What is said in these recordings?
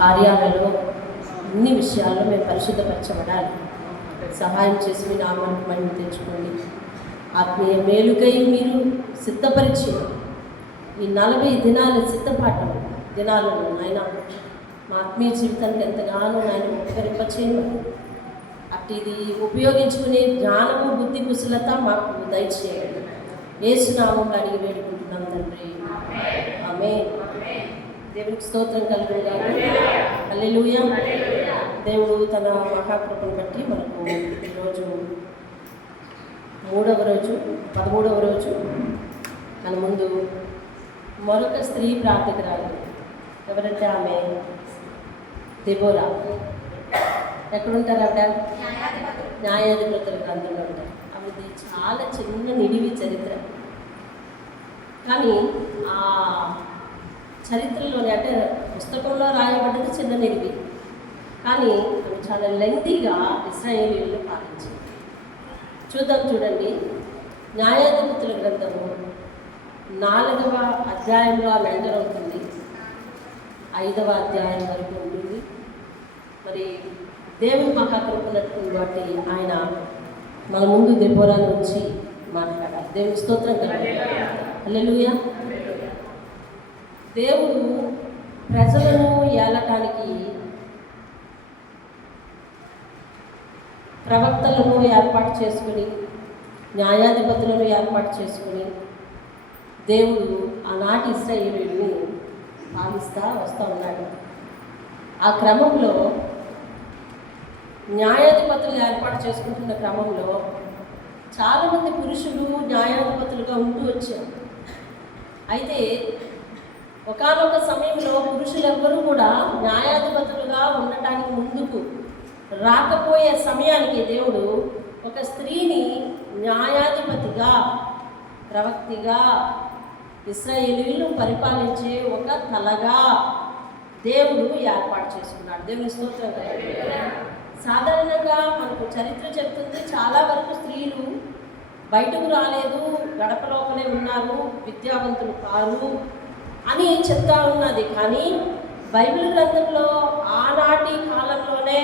కార్యాలలో అన్ని విషయాల్లో మేము పరిశుద్ధపరచబడాలి. సహాయం చేసి మీ నామానికి మహిమ తెచ్చుకోండి. ఆత్మీయ మేలుకై మీరు సిద్ధపరిచి ఈ 40 దినాల సిద్ధపాటు దినాలను ఆయన మా ఆత్మీయ జీవితానికి ఎంతగానో ఆయన ఉపకరింపచేయమని, అట్టిది ఉపయోగించుకునే జ్ఞానము బుద్ధి కుశలత మాకు దయచేయండి. యేసునామములో అడిగి వేడుకుంటున్నాం తండ్రి, ఆమేన్. దేవునికి స్తోత్రం కలుగునుగాక. హల్లెలూయా. దేవుడు తన మహాకృపను బట్టి మనకు ఈరోజు 13వ రోజు తన ముందు మరొక స్త్రీ ప్రార్థకురాలు. ఎవరంటే ఆమె దెబోరా. ఎక్కడుంటారు ఆవిడ? న్యాయాధిపతుల గ్రంథంలో ఉంటారు. ఆవిడది చాలా చిన్న నిడివి చరిత్ర, కానీ ఆ చరిత్రలోని అంటే పుస్తకంలో రాయబడ్డది చిన్న నిడివి, కానీ ఆమె చాలా లెంతీగా ఇశ్రాయేలీయులను పాలించింది. చూడండి, న్యాయాధిపతుల గ్రంథము 4వ అధ్యాయంలో ఆమె ఎంటర్ అవుతుంది. 5వ అధ్యాయం వరకు ఉంటుంది. మరి దేవుని మహాకృపను బట్టి ఆయన మన ముందు దెబోరా నుంచి మాట్లాడాలి. దేవుని స్తోత్రం కలుగును. హల్లెలూయా. దేవుడు ప్రజలను ఏలటానికి ప్రవక్తలను ఏర్పాటు చేసుకుని, న్యాయాధిపతులను ఏర్పాటు చేసుకుని దేవుడు ఆనాటి ఇశ్రాయేలీయులను పాలిస్తూ వస్తూ ఉన్నాడు. ఆ క్రమంలో న్యాయాధిపతులు ఏర్పాటు చేసుకుంటున్న క్రమంలో చాలామంది పురుషులు న్యాయాధిపతులుగా ఉంటూ వచ్చారు. అయితే ఒకానొక సమయంలో పురుషులెవ్వరూ కూడా న్యాయాధిపతులుగా ఉండటానికి ముందుకు రాకపోయే సమయానికి దేవుడు ఒక స్త్రీని న్యాయాధిపతిగా, ప్రవక్తిగా, ఇశ్రాయేలీయులను పరిపాలించే ఒక తలగా దేవుడు ఏర్పాటు చేసుకున్నాడు. దేవుని స్తోత్రం కలుగును. సాధారణంగా మనకు చరిత్ర చెప్తుంది, చాలా వరకు స్త్రీలు బయటకు రాలేదు, గడప లోపలే ఉన్నారు, విద్యావంతులు కారు అని చెప్తా ఉన్నది. కానీ బైబిల్ గ్రంథంలో ఆనాటి కాలంలోనే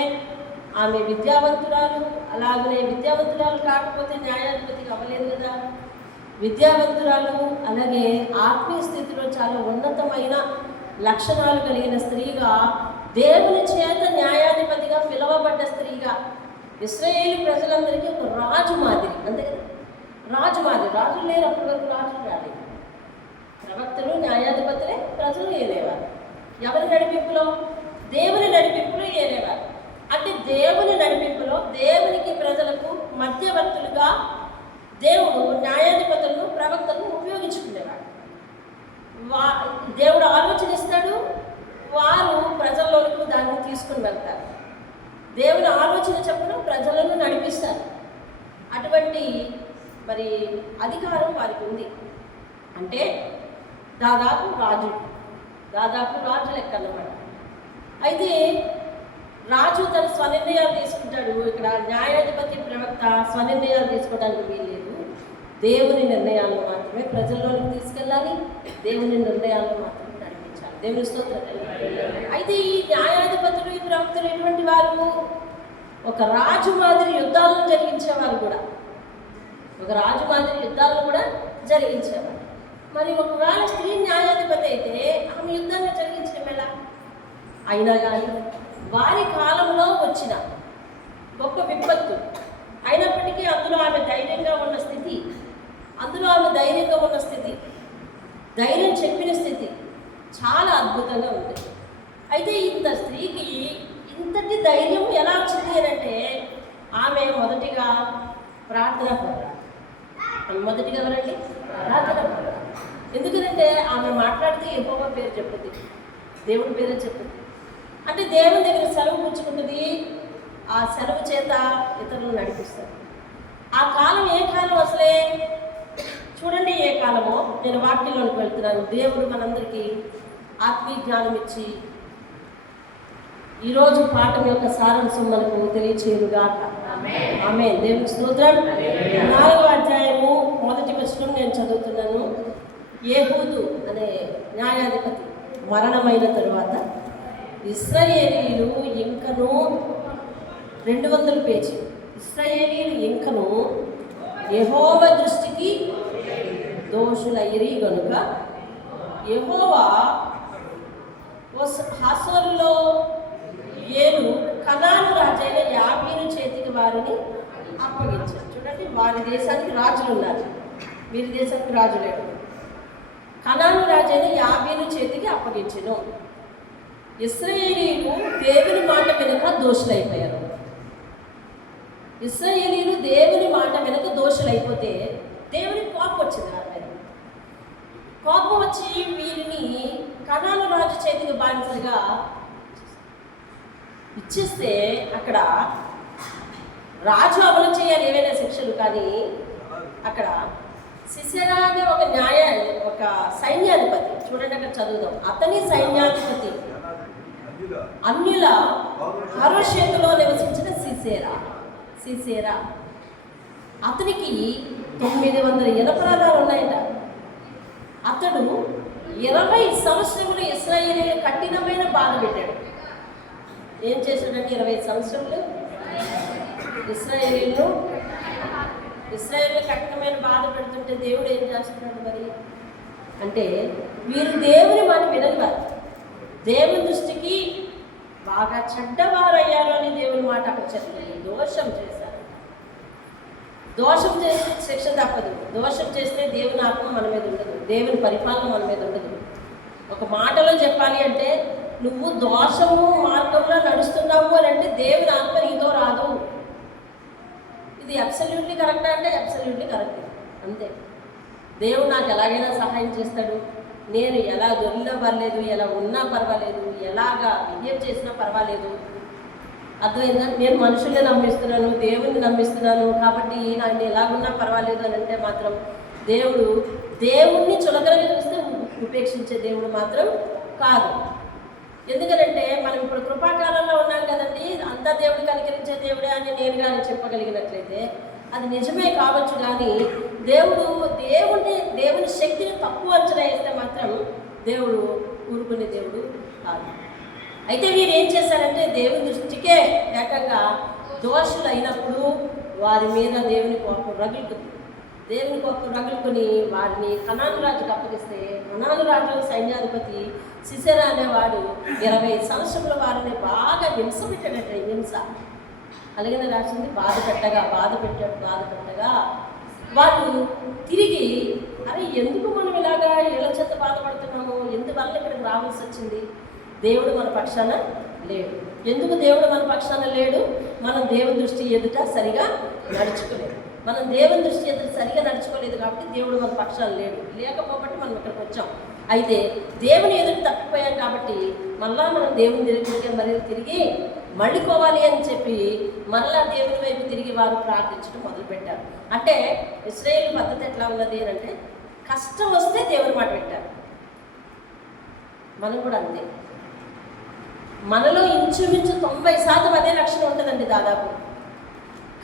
ఆమె విద్యావంతురాలు, అలాగనే విద్యావంతురాలు కాకపోతే న్యాయాధిపతిగా అవ్వలేదు కదా. విద్యావంతురాలు, అలాగే ఆత్మీయ స్థితిలో చాలా ఉన్నతమైన లక్షణాలు కలిగిన స్త్రీగా, దేవుని చేత న్యాయాధిపతిగా పిలువబడ్డ స్త్రీగా, ఇశ్రాయేలు ప్రజలందరికీ ఒక రాజు మాదిరి. అంతే కదా, రాజు మాదిరి. రాజులు లేరు, అప్పటి వరకు రాజులు రాలేదు. ప్రవక్తలు, న్యాయాధిపతులే ప్రజలు ఏలేవారు. ఎవరి నడిపింపులో? దేవుని నడిపింపులో ఏలేవారు. అంటే దేవుని నడిపింపులో దేవునికి ప్రజలకు మధ్యవర్తులుగా దేవుడు న్యాయాధిపతులను, ప్రవక్తలను ఉపయోగించుకునేవాడు. దేవుడు ఆలోచన ఇస్తాడు, వారు ప్రజల్లోకి దాన్ని తీసుకుని వెళ్తారు. దేవుని ఆలోచన చొప్పున ప్రజలను నడిపిస్తారు. అటువంటి మరి అధికారం వారికి ఉంది. అంటే దాదాపు రాజు లెక్క అన్నమాట. అయితే రాజు తన స్వనిర్ణయాలు తీసుకుంటాడు. ఇక్కడ న్యాయాధిపతి, ప్రవక్త స్వనిర్ణయాలు తీసుకోవడానికి వీల్లేదు. దేవుని నిర్ణయాలను మాత్రమే ప్రజల్లోకి తీసుకెళ్ళాలి, దేవుని నిర్ణయాలను మాత్రమే నడిపించాలి. దేవుని స్తోత్రం. అయితే ఈ న్యాయాధిపతులు, ఈ ప్రవక్తలు ఎటువంటి వారు? ఒక రాజు మాదిరి యుద్ధాలను జరిగించేవారు కూడా. మరి ఒకవేళ స్త్రీ న్యాయాధిపతి అయితే ఆమె యుద్ధాన్ని జరిగించడం ఎలా? అయినా కానీ వారి కాలంలో వచ్చిన గొప్ప విపత్తు అయినప్పటికీ అందులో ఆమె ధైర్యంగా ఉన్న స్థితి, ధైర్యం చెప్పిన స్థితి చాలా అద్భుతంగా ఉంది. అయితే ఇంత స్త్రీకి ఇంతటి ధైర్యం ఎలా వచ్చింది అని అంటే, ఆమె మొదటిగా ప్రార్థన పరురాలు. మొదటిగా ఎవరండి? ప్రార్థన పరురాలు. ఎందుకంటే ఆమె మాట్లాడితే యెహోవా పేరు చెప్తుంది, దేవుడి పేరే చెప్తుంది. అంటే దేవుని దగ్గర సెలవు పుచ్చుకుంటుంది, ఆ సెలవు చేత ఇతరులను నడిపిస్తారు. ఆ కాలం ఏ కాలం అసలే? చూడండి ఏ కాలమో. నేను వాక్యంలోకి వెళ్తున్నాను. దేవుడు మనందరికీ ఆత్మీయ జ్ఞానం ఇచ్చి ఈరోజు పాఠం యొక్క సారాంశం మనకు తెలియచేయుగాక. ఆమేన్. దేవునికి స్తోత్రం. 4వ అధ్యాయము 1వ వచనం నేను చదువుతున్నాను. ఏహూదు అనే న్యాయాధిపతి మరణమైన తరువాత ఇశ్రాయేలీయులు ఇంకను 200 పేజీ. ఇశ్రాయేలీయులు ఇంకను యెహోవా దృష్టికి దోషులైరి గనుక యెహోవా హాసోరులో ఏలు కనాను రాజైన యాబీను చేతికి వారిని అప్పగించారు. చూడండి, వారి దేశానికి రాజులు ఉన్నారు, వీరి దేశానికి రాజు లేడు. కనాను రాజైన యాబీను చేతికి అప్పగించెను. ఇశ్రాయేలీయులు దేవుని మాట వెనుక దోషులైపోయారు. ఇశ్రాయేలీయులు దేవుని మాట వెనుక దోషులైపోతే దేవుని కోపం వచ్చింది వారి మీద. కోపం వచ్చి వీరిని కనాను రాజు చేతికి బానిసలుగా ఇచ్చేస్తే అక్కడ రాజు అమలు చేయాలి ఏవైనా శిక్షలు, కానీ అక్కడ సిసెరా అనే ఒక సైన్యాధిపతి, చూడండి అక్కడ చదువుదాం. అతని సైన్యాధిపతి అన్యుల హరోషేతులో నివసించిన సిసేరా అతనికి 900 ఇనపరాధాలు ఉన్నాయట. అతడు 20 సంవత్సరములు ఇశ్రాయేలీయులు కఠినమైన బాధ పెట్టాడు. ఏం చేశాడంటే 20 సంవత్సరములు ఇశ్రాయేలీయులు కఠినమైన బాధ పెడుతుంటే దేవుడు ఏం చేస్తున్నాడు మరి అంటే, వీరు దేవుని మాట వినని వారు, దేవుని దృష్టికి బాగా చెడ్డవారయ్యారు అని దేవుని మాట అక్కడ చెప్తుంది. దోషం చేశారు. దోషం చేస్తే శిక్ష తప్పదు. దోషం చేస్తే దేవుని ఆత్మ మన మీద ఉండదు, దేవుని పరిపాలన మన మీద ఉండదు. ఒక మాటలో చెప్పాలి అంటే, నువ్వు దోషము మార్గంలో నడుస్తున్నావు అని అంటే దేవుని ఆత్మ నీతో రాదు. ఇది అబ్సల్యూట్లీ కరెక్టా అంటే అబ్సల్యూట్లీ కరెక్ట్, అంతే. దేవుడు నాకు ఎలాగైనా సహాయం చేస్తాడు. నేను ఎలా దొరికినా పర్లేదు, ఎలా ఉన్నా పర్వాలేదు, ఎలాగా బిహేవ్ చేసినా పర్వాలేదు. అర్థమైందా? నేను మనుషుల్ని నమ్మిస్తున్నాను, దేవుణ్ణి నమ్మిస్తున్నాను, కాబట్టి నాకు ఎలాగున్నా పర్వాలేదు అని అంటే మాత్రం దేవుణ్ణి చులకనగా చూస్తే ఉపేక్షించే దేవుడు మాత్రం కాదు. ఎందుకంటే మనం ఇప్పుడు కృపాకాలంలో ఉన్నాం కదండి, అంతా దేవుడు కనికరించే దేవుడే అని నేను కానీ చెప్పగలిగినట్లయితే అది నిజమే కావచ్చు. కానీ దేవుని శక్తిని తక్కువ అంచనా వేస్తే మాత్రం దేవుడు ఊరుకునే దేవుడు కాదు. అయితే వీరు ఏం చేశారంటే, దేవుని దృష్టికే ఏకంగా దోషులు అయినప్పుడు వారి మీద దేవుని కోపం రగులుకొని వారిని కనాను రాజుకు అప్పగిస్తే, కనాను రాజు సైన్యాధిపతి సిసెరా అనేవాడు 20 సంవత్సరంలో వారిని బాగా హింస పెట్టాడట. హింస అలాగే రాసింది, బాధ పెట్టగా వాళ్ళు తిరిగి, అరే ఎందుకు మనం ఇలాగా ఏళ్ళ చేత బాధపడుతున్నాము, ఎందువల్ల ఇక్కడికి రావాల్సి వచ్చింది? దేవుడు మన పక్షాన లేడు. ఎందుకు దేవుడు మన పక్షాన లేడు? మనం దేవుని దృష్టి ఎదుట సరిగా నడుచుకోలేదు. కాబట్టి దేవుడు మన పక్షాన లేడు. లేకపోబట్టి మనం ఇక్కడికి వచ్చాం. అయితే దేవుని ఎదురు తప్పిపోయాం కాబట్టి మళ్ళా మనం దేవుని దగ్గరికి తిరిగి మళ్ళీకోవాలి అని చెప్పి మళ్ళా దేవుని వైపు తిరిగి వారు ప్రార్థించడం మొదలుపెట్టారు. అంటే ఇశ్రాయేలు పద్ధతి ఎట్లా ఉన్నది అని అంటే, కష్టం వస్తే దేవుని మాట పెట్టారు. మనం కూడా అంతే. మనలో ఇంచుమించు 90% అదే లక్షణం ఉంటుందండి. దాదాపు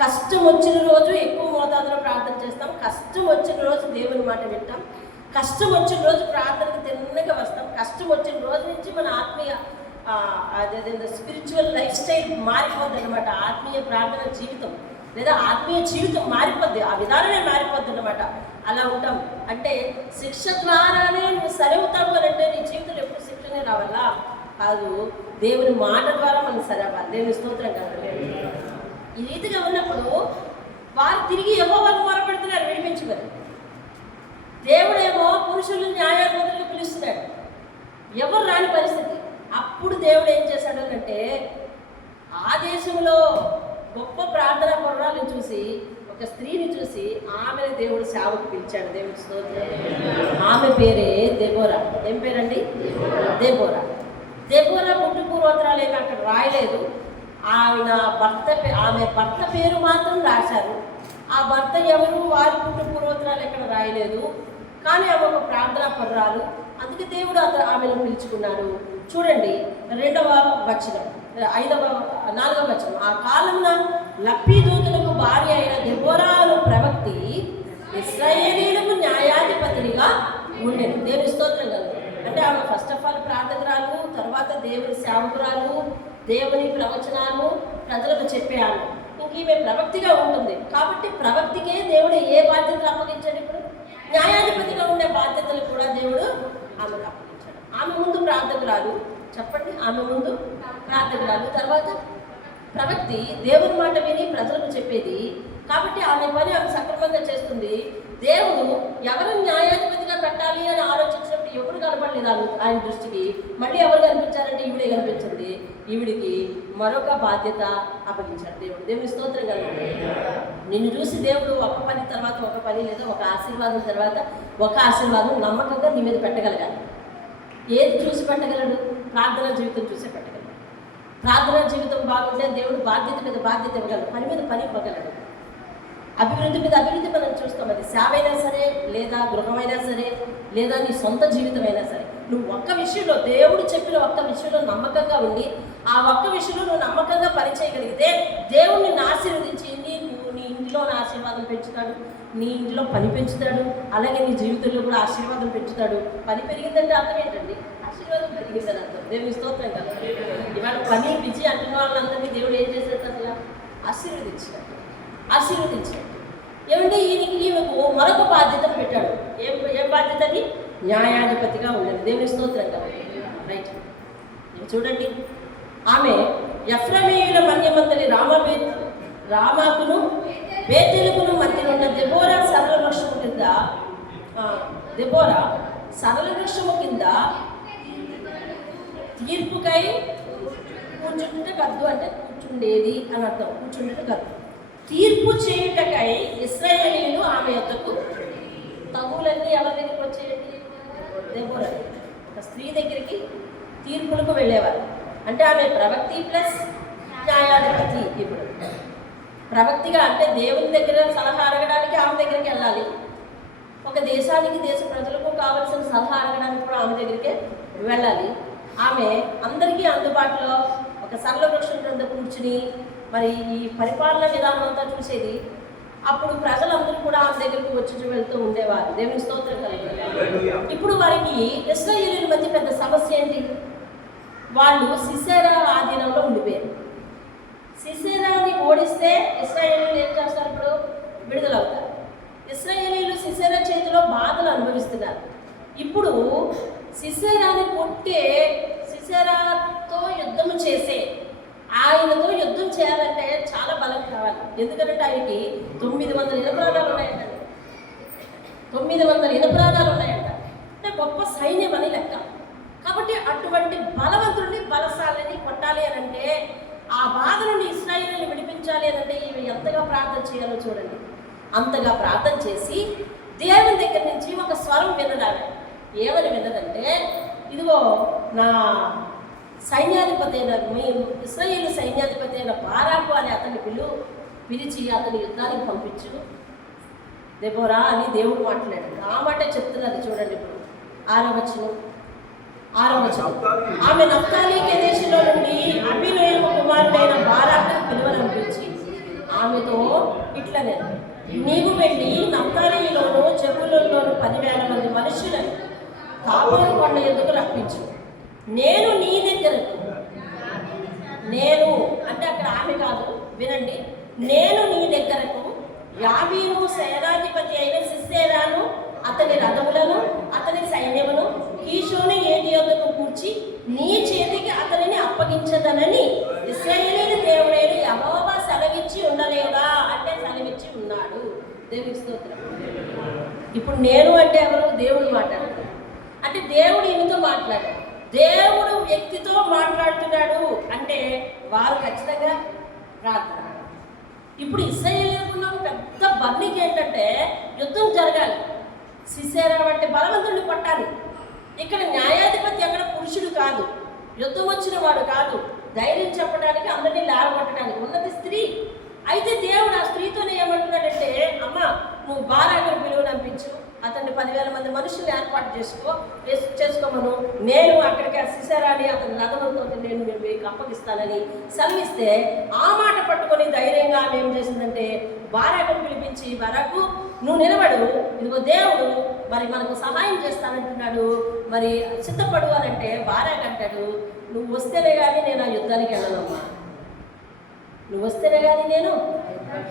కష్టం వచ్చిన రోజు ఎక్కువ మోతాదులో ప్రార్థన చేస్తాం, కష్టం వచ్చిన రోజు దేవుని మాట వింటాం, కష్టం వచ్చిన రోజు ప్రార్థనకు తిన్నగా వస్తాం, కష్టం వచ్చిన రోజు నుంచి మన ఆత్మీయ స్పిరిచువల్ లైఫ్ స్టైల్ మారిపోద్ది అనమాట. ఆత్మీయ ప్రార్థన జీవితం లేదా ఆత్మీయ జీవితం మారిపోద్ది, ఆ విధానమే మారిపోద్ది అనమాట. అలా ఉంటాం. అంటే శిక్ష ద్వారానే నువ్వు సరవుతావు అని అంటే నీ జీవితంలో ఎప్పుడు శిక్షనే రావాలా? కాదు, దేవుని మాట ద్వారా మనం సరవాలి. దేవుని స్తోత్రం కదా. ఈ రీతిగా ఉన్నప్పుడు వారు తిరిగి యెహోవాకు మొరపెడుతున్నారు విడిపించమని. దేవుడేమో పురుషులు న్యాయాధిపతులకు పిలుస్తున్నాడు, ఎవరు రాని పరిస్థితి. అప్పుడు దేవుడు ఏం చేశాడు అంటే, ఆ దేశంలో గొప్ప ప్రార్థనా పరురాలను చూసి, ఒక స్త్రీని చూసి ఆమెను దేవుడు సేవకు పిలిచాడు. దేవుడి స్తోత్రం. ఆమె పేరే దెబోరా. ఏం పేరండి? దెబోరా. పుట్టు పూర్వోత్తరాలు ఏమి అక్కడ రాయలేదు. ఆమె భర్త పేరు మాత్రం రాశారు. ఆ భర్త ఎవరు, వారి పుట్టు పూర్వోత్తరాలు ఎక్కడ రాయలేదు. కానీ ఆమె ఒక ప్రార్థనా పరురాలు, అందుకే దేవుడు ఆమెను పిలుచుకున్నాడు. చూడండి 2వ వచనం, 4వ వచనం. ఆ కాలంలో లప్పీదూతులకు భార్య అయిన దెబోరాను ప్రవక్తి ఇశ్రాయేలీయులకు న్యాయాధిపతినిగా ఉండేది. దేవుని స్తోత్రం కదా. అంటే ఆమె ఫస్ట్ ఆఫ్ ఆల్ ప్రార్థకురాలు, తర్వాత దేవుని సేవకురాలు, దేవుని ప్రవచనాలు ప్రజలకు చెప్పేయాలి. ఇంక ఈమె ప్రవక్తిగా ఉంటుంది కాబట్టి ప్రవక్తికే దేవుడు ఏ బాధ్యతలు అప్పగించాడు? ఇప్పుడు న్యాయాధిపతిగా ఉండే బాధ్యతలు కూడా దేవుడు ఆమెకు అప్పగించాడు. ఆమె ముందు ప్రార్థకురాలు, చెప్పండి, ఆమె ముందు ప్రార్థకురాలు, తర్వాత ప్రవక్తి, దేవుని మాట విని ప్రజలకు చెప్పేది. కాబట్టి ఆమె పని ఆమె సక్రమంగా చేస్తుంది. దేవుడు ఎవరు న్యాయాధిపతిగా పెట్టాలి అని ఆలోచించినప్పుడు ఎవరు కనపడలేదు ఆయన దృష్టికి. మళ్ళీ ఎవరు కనిపించారంటే ఈవిడే కనిపించింది. ఈవిడికి మరొక బాధ్యత అప్పగించాడు దేవుడు. దేవుని స్తోత్రం కలుగుతుంది. నిన్ను చూసి దేవుడు ఒక పని తర్వాత ఒక పని, లేదా ఒక ఆశీర్వాదం తర్వాత ఒక ఆశీర్వాదం నమ్మకంగా నీ మీద పెట్టగలగాలి. ఏది చూసి పెట్టగలడు? ప్రార్థనా జీవితం చూసే పెట్టగలడు. ప్రార్థనా జీవితం బాగుంటే దేవుడు బాధ్యత మీద బాధ్యత ఇవ్వగలడు, పని మీద పని ఇవ్వగలడు. అభివృద్ధి మీద అభివృద్ధి మనం చూస్తాం. అది సేవైనా సరే, లేదా గృహమైనా సరే, లేదా నీ సొంత జీవితం అయినా సరే, నువ్వు ఒక్క విషయంలో, దేవుడు చెప్పిన ఒక్క విషయంలో నమ్మకంగా ఉండి ఆ ఒక్క విషయంలో నువ్వు నమ్మకంగా పనిచేయగలిగితే దేవుడు నిన్ను ఆశీర్వదించి నీ ఇంటిలో ఆశీర్వాదం పెంచుతాడు, నీ ఇంట్లో పని పెంచుతాడు, అలాగే నీ జీవితంలో కూడా ఆశీర్వాదం పెంచుతాడు. పని పెరిగిందంటే అర్థం ఏంటండి? ఆశీర్వాదం పెరిగిందని అర్థం. దేవుని స్తోత్రం కదా. ఇవాళ పని బిజీ అంటున్న వాళ్ళందరినీ దేవుడు ఏం చేశాడు? అసలు ఆశీర్వదించాడు. ఏమంటే ఈమెకు మరొక బాధ్యతను పెట్టాడు. ఏం బాధ్యతని? న్యాయాధిపతిగా ఉండేది. దేవుని స్తోత్రం కదా. రైట్, చూడండి, ఆమె ఎఫ్రామీయుల మన్యమంతని రామాకును బేతెలుకును మధ్య ఉన్న దెబోరా సరళ వృక్షము కింద తీర్పుకై కూర్చుంటే గద్దు, అంటే కూర్చుండేది అని అర్థం. కూర్చుంటే గద్దు. తీర్పు చేయుటకై ఇశ్రాయేలీయులు ఆమె యొద్దకు, తగులన్నీ ఎవరి దగ్గరికి వచ్చేయండి? దెబోరా, ఒక స్త్రీ దగ్గరికి తీర్పులకు వెళ్ళేవారు. అంటే ఆమె ప్రవక్తి ప్లస్ న్యాయాధిపతి. ఇప్పుడు ప్రవక్తిగా అంటే దేవుని దగ్గర సలహా అడగడానికి ఆమె దగ్గరికి వెళ్ళాలి. ఒక దేశానికి, దేశ ప్రజలకు కావలసిన సలహా అడగడానికి కూడా ఆమె దగ్గరికే వెళ్ళాలి. ఆమె అందరికీ అందుబాటులో ఒక సరళ వృక్షం క్రింద కూర్చుని మరి ఈ పరిపాలన విధానం అంతా చూసేది. అప్పుడు ప్రజలందరూ కూడా ఆమె దగ్గరకు వచ్చి వెళ్తూ ఉండేవారు. దేవుని స్తోత్రం కలుగుతుంది. ఇప్పుడు వారికి ఇశ్రాయేలీయుల మధ్య పెద్ద సమస్య ఏంటి? వాళ్ళు సిసెరా ఆధీనంలో ఉండిపోయారు. సిసెరాని ఓడిస్తే ఇశ్రాయేలీయులు ఏం చేస్తారు? ఇప్పుడు విడుదలవుతారు. ఇశ్రాయేలీయులు సిసెరా చేతిలో బాధలు అనుభవిస్తున్నారు. ఇప్పుడు సిసెరాని కొట్టే, సిసెరాతో యుద్ధము చేసే, ఆయనతో యుద్ధం చేయాలంటే చాలా బలం కావాలి. ఎందుకంటే ఆయనకి 900 ఇనప్రాణాలు ఉన్నాయంట. 900 ఇనప్రాణాలు ఉన్నాయంట. అంటే గొప్ప సైన్యం అని లెక్క. కాబట్టి అటువంటి బలవంతుడిని, బలశాలిని కొట్టాలి అని అంటే, ఆ బాధ నుండి ఇశ్రాయేలుని విడిపించాలి అని అంటే ఇవి ఎంతగా ప్రార్థన చేయాలో చూడండి. అంతగా ప్రార్థన చేసి దేవుని దగ్గర నుంచి ఒక స్వరం వినడాలి. ఏమని విన్నదంటే, ఇదిగో నా సైన్యాధిపతి అయిన, మీ ఇశ్రాయేలు సైన్యాధిపతి అయిన బారాకు అని అతన్ని పిలిచి అతని యుద్ధానికి పంపించు దెబోరా అని దేవుడు మాట్లాడాడు. ఆ మాటే చెప్తున్నది చూడండి. ఇప్పుడు 6వ వచనం. ఆమె నఫ్తాలి కెదెషులో నుండి అబీనోయము కుమారుడైన బారాకును పిలువనంపించి ఆమెతో ఇట్లనే, నీవు వెళ్ళి నఫ్తాలీలోను జెబూలూనులోను 10,000 మంది మనుషులను తాబోరు కొండ ఎదుగు రప్పించు. నేను నీ దగ్గరకు, నేను అంటే అక్కడ ఆమె కాదు, వినండి, నేను నీ దగ్గరకు యాబీను సేనాధిపతి అయిన సిస్సేరాను, అతని రథములను, అతని సైన్యమును కీషోను ఏటి యొద్దకు కూర్చి నీ చేతికి అతనిని అప్పగించదనని ఇశ్రాయేలు దేవుడైన యెహోవా సెలవిచ్చి ఉండలేదా? అంటే సెలవిచ్చి ఉన్నాడు. దేవుని స్తోత్రం. ఇప్పుడు నేను అంటే ఎవరు? దేవుడు మాట్లాడాడు. అంటే దేవుడు ఈమెతో మాట్లాడాడు. దేవుడు వ్యక్తితో మాట్లాడుతున్నాడు అంటే వారు ఖచ్చితంగా ప్రార్థన. ఇప్పుడు ఇశ్రాయేలుకున్న పెద్ద బర్నిక్ ఏంటంటే యుద్ధం జరగాలి. సిసెరా వంటి బలవంతుడిని కొట్టాలి. ఇక్కడ న్యాయాధిపతి ఎక్కడ పురుషుడు కాదు, యుద్ధం వచ్చిన వాడు కాదు, ధైర్యం చెప్పడానికి, అందరినీ లాగొట్టడానికి ఉన్నది స్త్రీ. అయితే దేవుడు ఆ స్త్రీతోనే ఏమంటున్నాడంటే, అమ్మ నువ్వు బారాకును పిలువనంపించు, అతన్ని 10,000 మంది మనుషుల్ని ఏర్పాటు చేసుకోమను, నేను అక్కడికి ఆ సిసెరాని అతని రథములతో నేను మీకు అప్పగిస్తానని సెలవిస్తే, ఆ మాట పట్టుకొని ధైర్యంగా ఆమె ఏం చేసిందంటే బారాకును పిలిపించి, బారాకు నువ్వు నిలబడు, ఇదిగో దేవుడు మరి మనకు సహాయం చేస్తానంటున్నాడు, మరి సిద్ధపడు అని అంటే బారాక్ అంటాడు, నువ్వు వస్తేనే కానీ నేను ఆ యుద్ధానికి వెళ్ళనమ్మా, నువ్వు వస్తేనే కానీ నేను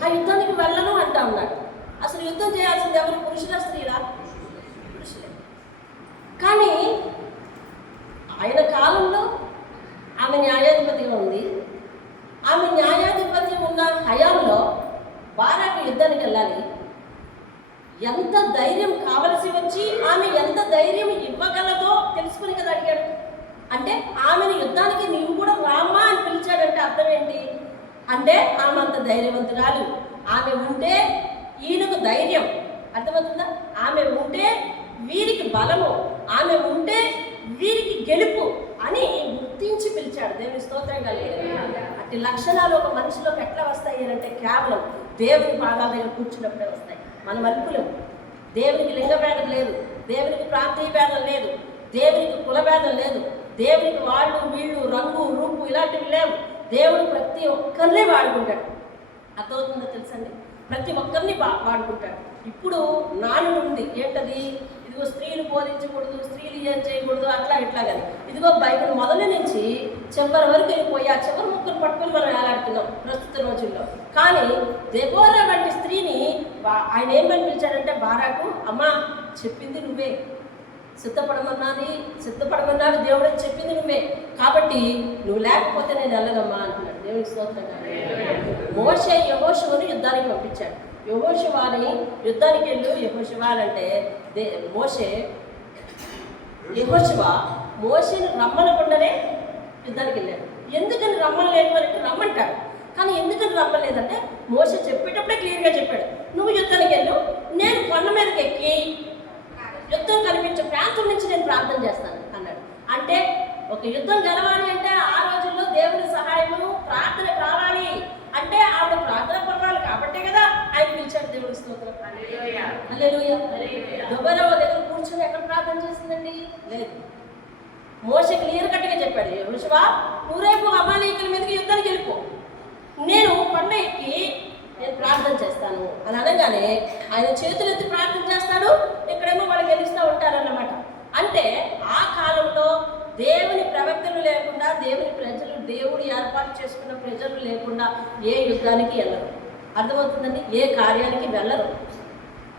ఆ యుద్ధానికి వెళ్ళను అంటా ఉన్నాడు. అసలు యుద్ధం చేయాల్సింది ఎవరు? పురుషుల స్త్రీలా? పురుషులే. కానీ ఆయన కాలంలో ఆమె న్యాయాధిపతిగా ఉంది. ఆమె న్యాయాధిపతి ఉన్న హయాంలో బారాకు యుద్ధానికి వెళ్ళాలి. ఎంత ధైర్యం కావలసి వచ్చి ఆమె ఎంత ధైర్యం ఇవ్వగలదో తెలుసుకుని కదా అడిగాడు. అంటే ఆమెను యుద్ధానికి నీవు కూడా రామ్మా అని పిలిచాడంటే అర్థం ఏంటి అంటే ఆమె అంత ధైర్యవంతురాలు. ఆమె ఉంటే ఈయనకు ధైర్యం, అర్థమవుతుందా? ఆమె ఉంటే వీరికి బలము, ఆమె ఉంటే వీరికి గెలుపు అని గుర్తించి పిలిచాడు. దేవుని స్తోత్రం కలిగారు. అట్టి లక్షణాలు ఒక మనిషిలోకి ఎట్లా వస్తాయి అంటే కేవలం దేవుని పాదాల దగ్గర కూర్చున్నప్పుడే వస్తాయి. మనం అల్పులం. దేవునికి లింగ భేదం లేదు, దేవునికి ప్రాంతీయ భేదం లేదు, దేవునికి కుల భేదం లేదు, దేవునికి వాళ్ళు వీళ్ళు రంగు రూపు ఇలాంటివి లేవు. దేవుడు ప్రతి ఒక్కరినే వాడుకుంటాడు. అర్థమవుతుందో తెలుసండి? ప్రతి ఒక్కరిని వాడుకుంటాడు. ఇప్పుడు నానుడు ఉంది ఏంటది? ఇదిగో స్త్రీలు బోధించకూడదు, స్త్రీలు ఏం చేయకూడదు, అట్లా ఇట్లా కానీ ఇదిగో బైబిల్ మొదలు నుంచి చివరి వరకు వెళ్ళిపోయి ఆ చివరి ముక్కలు పట్టుకొని మనం వేలాడుతున్నాం ప్రస్తుత రోజుల్లో. కానీ దెబోరా వంటి స్త్రీని ఆయన ఏమని పిలిచాడంటే బారాకు, అమ్మా చెప్పింది నువ్వే, సిద్ధపడమన్నాడు దేవుడు, చెప్పింది నువ్వే, కాబట్టి నువ్వు లేకపోతే నేను వెళ్ళనమ్మా అంటున్నాడు. దేవునికి స్తోత్రంగా. మోషే యెహోషువను యుద్ధానికి పంపించాడు. యెహోషువని యుద్ధానికి వెళ్ళు. యెహోషువ అంటే యెహోషువ మోషేని రమ్మనకుండానే యుద్ధానికి వెళ్ళాడు. ఎందుకని రమ్మలేదు అంటే రమ్మంటాడు, కానీ ఎందుకని రమ్మలేదంటే మోషే చెప్పేటప్పుడే క్లియర్గా చెప్పాడు, నువ్వు యుద్ధానికి వెళ్ళు, నేను కొండ మీదకి ఎక్కి యుద్ధం కనిపించే ప్రాంతం నుంచి నేను ప్రార్థన చేస్తాను అన్నాడు. అంటే ఒక యుద్ధం గెలవాలి అంటే ఆ రోజుల్లో దేవుని సహాయము ప్రార్థన కావాలి అంటే ఆవిడ ప్రార్థన పర్వాలి కాబట్టే కదా ఆయన పిలిచాడు. దేవుడి స్తోత్రం. హల్లెలూయా. దెబోరా దగ్గర కూర్చొని ఎక్కడ ప్రార్థన చేసిందండి? లేదు. మోషే క్లియర్ కట్గా చెప్పాడు, యెహోషువ నువ్వు రేపు అమాలేకీయుల మీదకి యుద్ధానికి వెళ్ళిపో, నేను కొండ ఎక్కి నేను ప్రార్థన చేస్తాను అని అనగానే ఆయన చేతులెత్తి ప్రార్థన చేస్తాడు. ఇక్కడేమో వాళ్ళు గెలుస్తూ ఉంటారన్నమాట. అంటే ఆ కాలంలో దేవుని ప్రవక్తలు లేకుండా, దేవుని ప్రజలు, దేవుడు ఏర్పాటు చేసుకున్న ప్రజలు లేకుండా ఏ యుద్ధానికి వెళ్ళరు. అర్థమవుతుందండి? ఏ కార్యానికి వెళ్ళరు.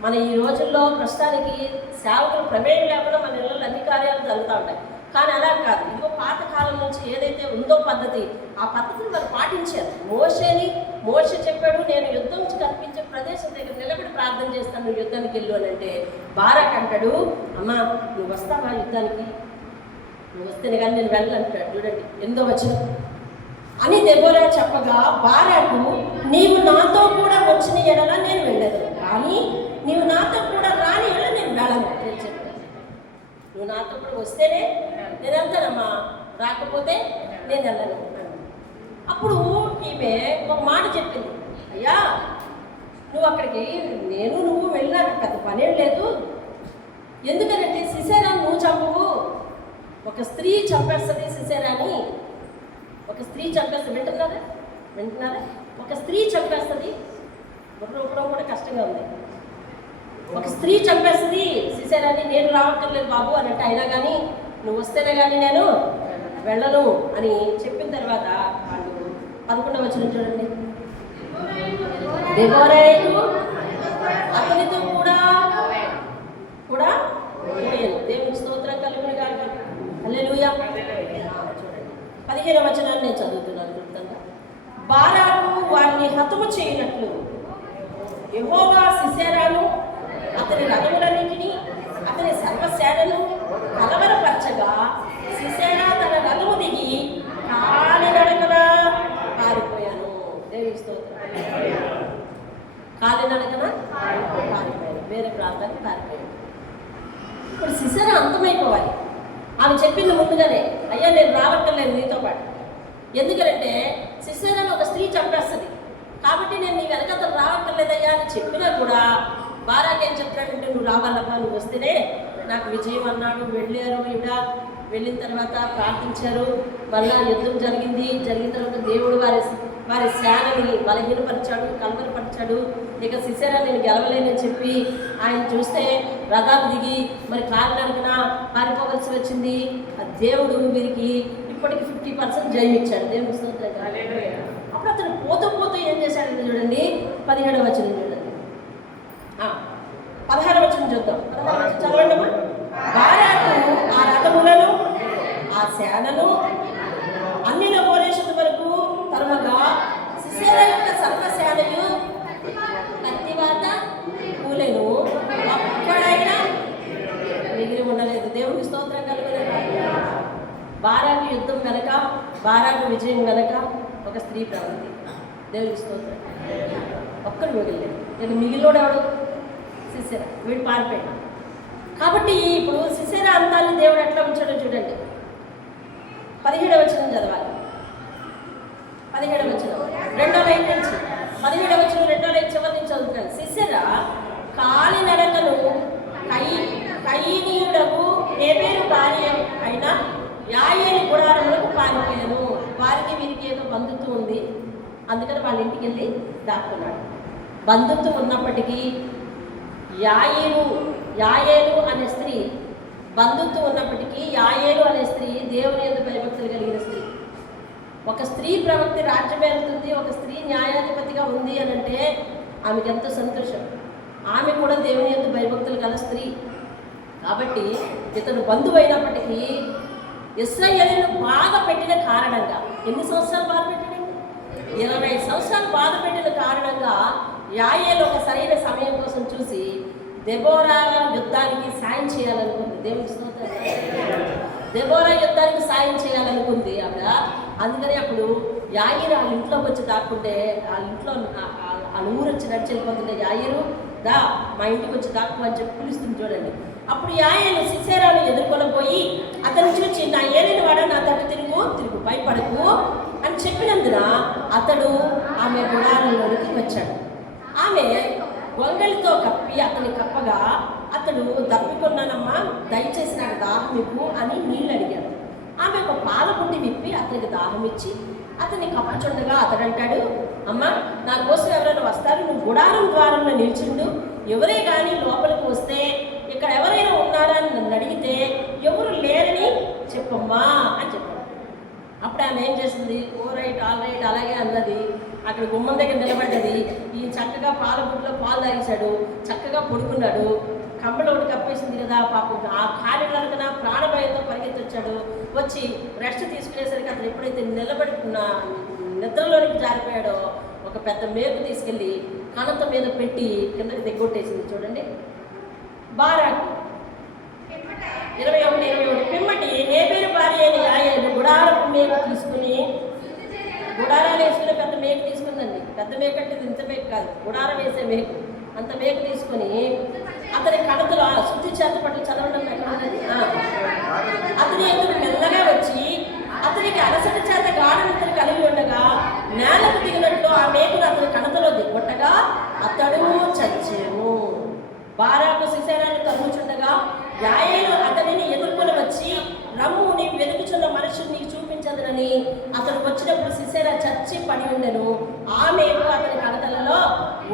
మన ఈ రోజుల్లో ప్రస్తుతానికి సేవకులు ప్రమేయం లేకుండా మన ఇళ్ళలో అన్ని కార్యాలు జరుగుతూ ఉంటాయి. కానీ అలా కాదు. ఇదిగో పాత కాలం నుంచి ఏదైతే ఉందో పద్ధతి, ఆ పద్ధతిని వాళ్ళు పాటించారు. మోషే చెప్పాడు, నేను యుద్ధం కనిపించే ప్రదేశం దగ్గర నిలబడి ప్రార్థన చేస్తాను, నువ్వు యుద్ధానికి వెళ్ళు అని అంటే బారాక్ అంటాడు, అమ్మా నువ్వు వస్తావా యుద్ధానికి? నువ్వు వస్తేనే కానీ నేను వెళ్ళాలంటాడు. చూడండి 8వ వచనం. అని దెబోరా చెప్పగా బారాకు, నీవు నాతో కూడా వచ్చిన ఎడల నేను వెళ్ళదు, కానీ నీవు నాతో కూడా రాని ఎడల నేను వెళ్ళను అని చెప్పాను. నువ్వు నాతో కూడా వస్తేనే నేను వెళ్తానమ్మా, రాకపోతే నేను వెళ్ళను. అప్పుడు ఈమె ఒక మాట చెప్పింది, అయ్యా నువ్వు అక్కడికి నువ్వు వెళ్ళినాక పెద్ద పనేం లేదు, ఎందుకనంటే సిసేరాని నువ్వు చంపవు, ఒక స్త్రీ చంపేస్తుంది సిసేరాని, ఒక స్త్రీ చంపేస్తుంది. వింటున్నారా? ఒక స్త్రీ చంపేస్తుంది. ఒకరు కూడా కష్టంగా ఉంది. ఒక స్త్రీ చంపేస్తుంది సిసేరాని, నేను రావక్కర్లేదు బాబు అన్నట్టు, అయినా కానీ నువ్వు వస్తేనే కానీ నేను వెళ్ళను అని చెప్పిన తర్వాత వాళ్ళు 11వ వచనం చూడండి. దెబోరాయు అతనితో కూడా దేవునికి స్తోత్రం కలుగును గాక. హల్లెలూయా. చూడండి 15వ వచనాన్ని నేను చదువుతున్నాను క్లుప్తంగా. బారాకు వారిని హతము చేయనట్లు యెహోవా సిసేరాను, అతని రథములన్నిటినీ, అతని సర్వసేనను కలవరపరచగా సిసేరా తన రథము దిగి కాలినడకన పారిపోయాను. దేవుని స్తోత్రం. కాలినడకన పారిపోయాను, వేరే ప్రాంతానికి పారిపోయాను. ఇప్పుడు సిసేరా అంతమైపోవాలి. ఆమె చెప్పింది ముందుగానే, అయ్యా నేను రావట్లేదు నీతో పాటు, ఎందుకంటే సిసేరాను ఒక స్త్రీ చంపేస్తుంది కాబట్టి నేను నీ వెనకతను రావట్లేదయ్యా అని చెప్పినా కూడా బారాక్ ఏం చెప్తాడంటే, నువ్వు రావాలమ్మా, నువ్వు వస్తేనే నాకు విజయం అన్నాడు. వెళ్ళారు ఈవిడ వెళ్ళిన తర్వాత ప్రార్థించారు. మళ్ళా యుద్ధం జరిగిన తర్వాత దేవుడు వారి సేనని బలహీనపరిచాడు, కలవరపరిచాడు. ఇక సిసెరా నేను గెలవలేనని చెప్పి ఆయన చూస్తే రథాలు దిగి మరి కారు నరకన పారిపోవలసి వచ్చింది. ఆ దేవుడు వీరికి ఇప్పటికి 50% జయం ఇచ్చాడు. దేవుడు అప్పుడు అతను పోతూ ఏం చేశాడని చూడండి, 17వ వచనం చూడండి, 16వ వచనం చూద్దాం. చదవండి. బారాకు ఆ రథములను ఆ సేనను అన్నిలో పోలేసేంత వరకు తరువగా సిసెరా యొక్క సర్వసేనయు కత్తివాత కూలెను, ఒక్కడైనా మిగిలి ఉండలేదు. దేవుడికి స్తోత్రం కలుగుతుంది. బారాకు యుద్ధం వెనక, బారాకు విజయం వెనక ఒక స్త్రీ ప్రవృత్తి. దేవుడికి స్తోత్రం. ఒక్కడు మిగిలిలేదు. నేను మిగిలినోడు ఎవడు? సిసెరా. వీడు పారిపోయాడు. కాబట్టి ఇప్పుడు సిసెరా అంతాన్ని దేవుడు ఎట్లా ఉంచాడో చూడండి. 17వ వచనం చదవాలి. 17వ వచనం 2వ లైన్ నుంచి 17వ వచనం 2వ లైన్ చివరి నుంచి చదువుతాను. సిసెరా కాలినడకను కయీనీయుడకు హేబెరు భార్య అయిన యాయేలు గుడారములకు పారిపోయాను. వారికి వీరికి ఏదో బంధుత్వం ఉంది, అందుకని వాళ్ళ ఇంటికి వెళ్ళి దాక్కున్నాడు. బంధుత్వం ఉన్నప్పటికీ యాయేలు అనే స్త్రీ, బంధుత్వం ఉన్నప్పటికీ యాయేలు అనే స్త్రీ దేవుని యందు భయభక్తులు కలిగిన స్త్రీ. ఒక స్త్రీ ప్రవక్తి రాజ్యం వెళ్తుంది, ఒక స్త్రీ న్యాయాధిపతిగా ఉంది అని అంటే ఆమెకు ఎంతో సంతోషం. ఆమె కూడా దేవుని యందు భయభక్తులు గల స్త్రీ. కాబట్టి ఇతను బంధువు అయినప్పటికీ ఇశ్రాయేలును బాధ పెట్టిన కారణంగా, ఎన్ని సంవత్సరాలు బాధ పెట్టింది? 20 సంవత్సరాలు బాధ పెట్టిన కారణంగా యాయేలు ఒక సరైన సమయం కోసం చూసి దెబోరా యుద్ధానికి సాయం చేయాలనుకుంది. దేవుని స్తోత్రం. దెబోరా యుద్ధానికి సాయం చేయాలనుకుంది ఆవిడ. అందుకని అప్పుడు యాయేలు వాళ్ళ ఇంట్లోకి వచ్చి దాక్కుంటే, వాళ్ళ ఇంట్లో వాళ్ళ ఊరు వచ్చి నడిచి వెళ్ళిపోతుంటే యాయేలు దా మా ఇంటికి వచ్చి దాక్కు అని చెప్పి పిలుస్తుంది చూడండి. అప్పుడు యాయేలు సిసెరాను ఎదుర్కొనబోయి అతను చూచి, నా ఏలైన వాడ నా తట్టు తిరుగు భయపడకు అని చెప్పినందున అతడు ఆమె గుడారంలోనికి వచ్చాడు. ఆమె గొంగళితో కప్పి అతని కప్పగా అతడు దప్పికొన్నానమ్మా, దయచేసి నాకు దాహం ఇవ్వు అని నీళ్ళు అడిగాడు. ఆమె ఒక పాల పుట్టి విప్పి అతనికి దాహం ఇచ్చి అతన్ని కప్పుచుండగా అతడు అంటాడు, అమ్మ నా కోసం ఎవరైనా వస్తారు, నువ్వు గుడారం ద్వారంలో నిల్చుండు, ఎవరే కానీ లోపలికి వస్తే ఇక్కడ ఎవరైనా ఉన్నారా అని నన్ను అడిగితే ఎవరు లేరని చెప్పమ్మా అని చెప్పాడు. అప్పుడు ఆమె ఏం చేసింది, ఓ రైట్ ఆల్ రైట్ అలాగే అన్నది. అక్కడ గుమ్మం దగ్గర నిలబడ్డది. ఈయన చక్కగా పాల బుడ్లో పాలు తాగేశాడు, చక్కగా పడుకున్నాడు. కమ్మలో ఒకటి కప్పేసింది కదా పాపం. ఆ కార్యాలకన ప్రాణభయంతో పరిగెత్తొచ్చాడు. వచ్చి రెస్ట్ తీసుకునేసరికి అతను ఎప్పుడైతే నిలబడుకున్న నిద్రలోనికి జారిపోయాడో ఒక పెద్ద మేకు తీసుకెళ్ళి కణత మీద పెట్టి కిందకి దిగ్గొట్టేసింది చూడండి. బారాకు 21 పిమ్మటి హేబెరు భార్య అయిన యాయేలు గుడారపు మేకు తీసుకుని, గుడారాలు వేసుకునే పెద్ద మేకు తీసుకుందండి. పెద్ద మేకు అంటే ఇంత మేకు కాదు, గుడారం వేసే మేకు, అంత మేకు తీసుకొని అతని కణతలో శుద్ధి చేత పట్ల చదవడం ఎక్కడ ఉన్నది, అతని ఎదురు మెల్లగా వచ్చి అతనికి అలసట చేత గాఢ నిద్ర కలిగి ఉండగా నేలకు దిగినట్లు ఆ మేకును అతని కణతలో దిగొట్టగా అతడు చచ్చాను. బారాకు సిసెరాను తరుముచుండగా యాయేలు అతనిని ఎదుర్కొని వచ్చి, రమ్ము నీవు వెతుకుచున్న మనుషులు నీకు చూపించదునని అతను వచ్చినప్పుడు సిసెరా చచ్చి పడి ఉండెను. ఆమెకు అతని కణతలలో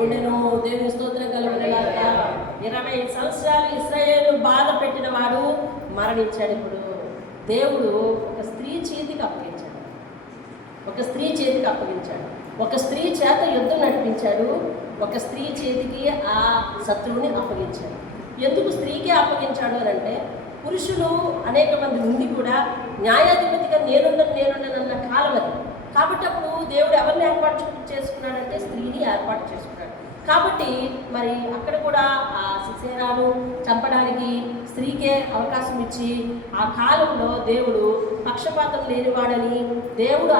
ఉండెను. దేవుని స్తోత్రం కలుగునుగాక. 20 సంవత్సరాలు ఇశ్రాయేలు బాధ పెట్టిన వాడు మరణించాడు. ఇప్పుడు దేవుడు ఒక స్త్రీ చేతికి అప్పగించాడు, ఒక స్త్రీ చేత యుద్ధం నడిపించాడు, ఒక స్త్రీ చేతికి ఆ శత్రువుని అప్పగించాడు. ఎందుకు స్త్రీకే అప్పగించాడు అని అంటే, పురుషులు అనేక మంది నుండి కూడా న్యాయాధిపతిగా నేనుండనన్న కాలం అది. కాబట్టి అప్పుడు దేవుడు ఎవరిని ఏర్పాటు చేసుకున్నాడంటే స్త్రీని ఏర్పాటు చేసుకున్నాడు. కాబట్టి మరి అక్కడ కూడా ఆ సిసెరాను చంపడానికి స్త్రీకే అవకాశం ఇచ్చి, ఆ కాలంలో దేవుడు పక్షపాతం లేనివాడని, దేవుడు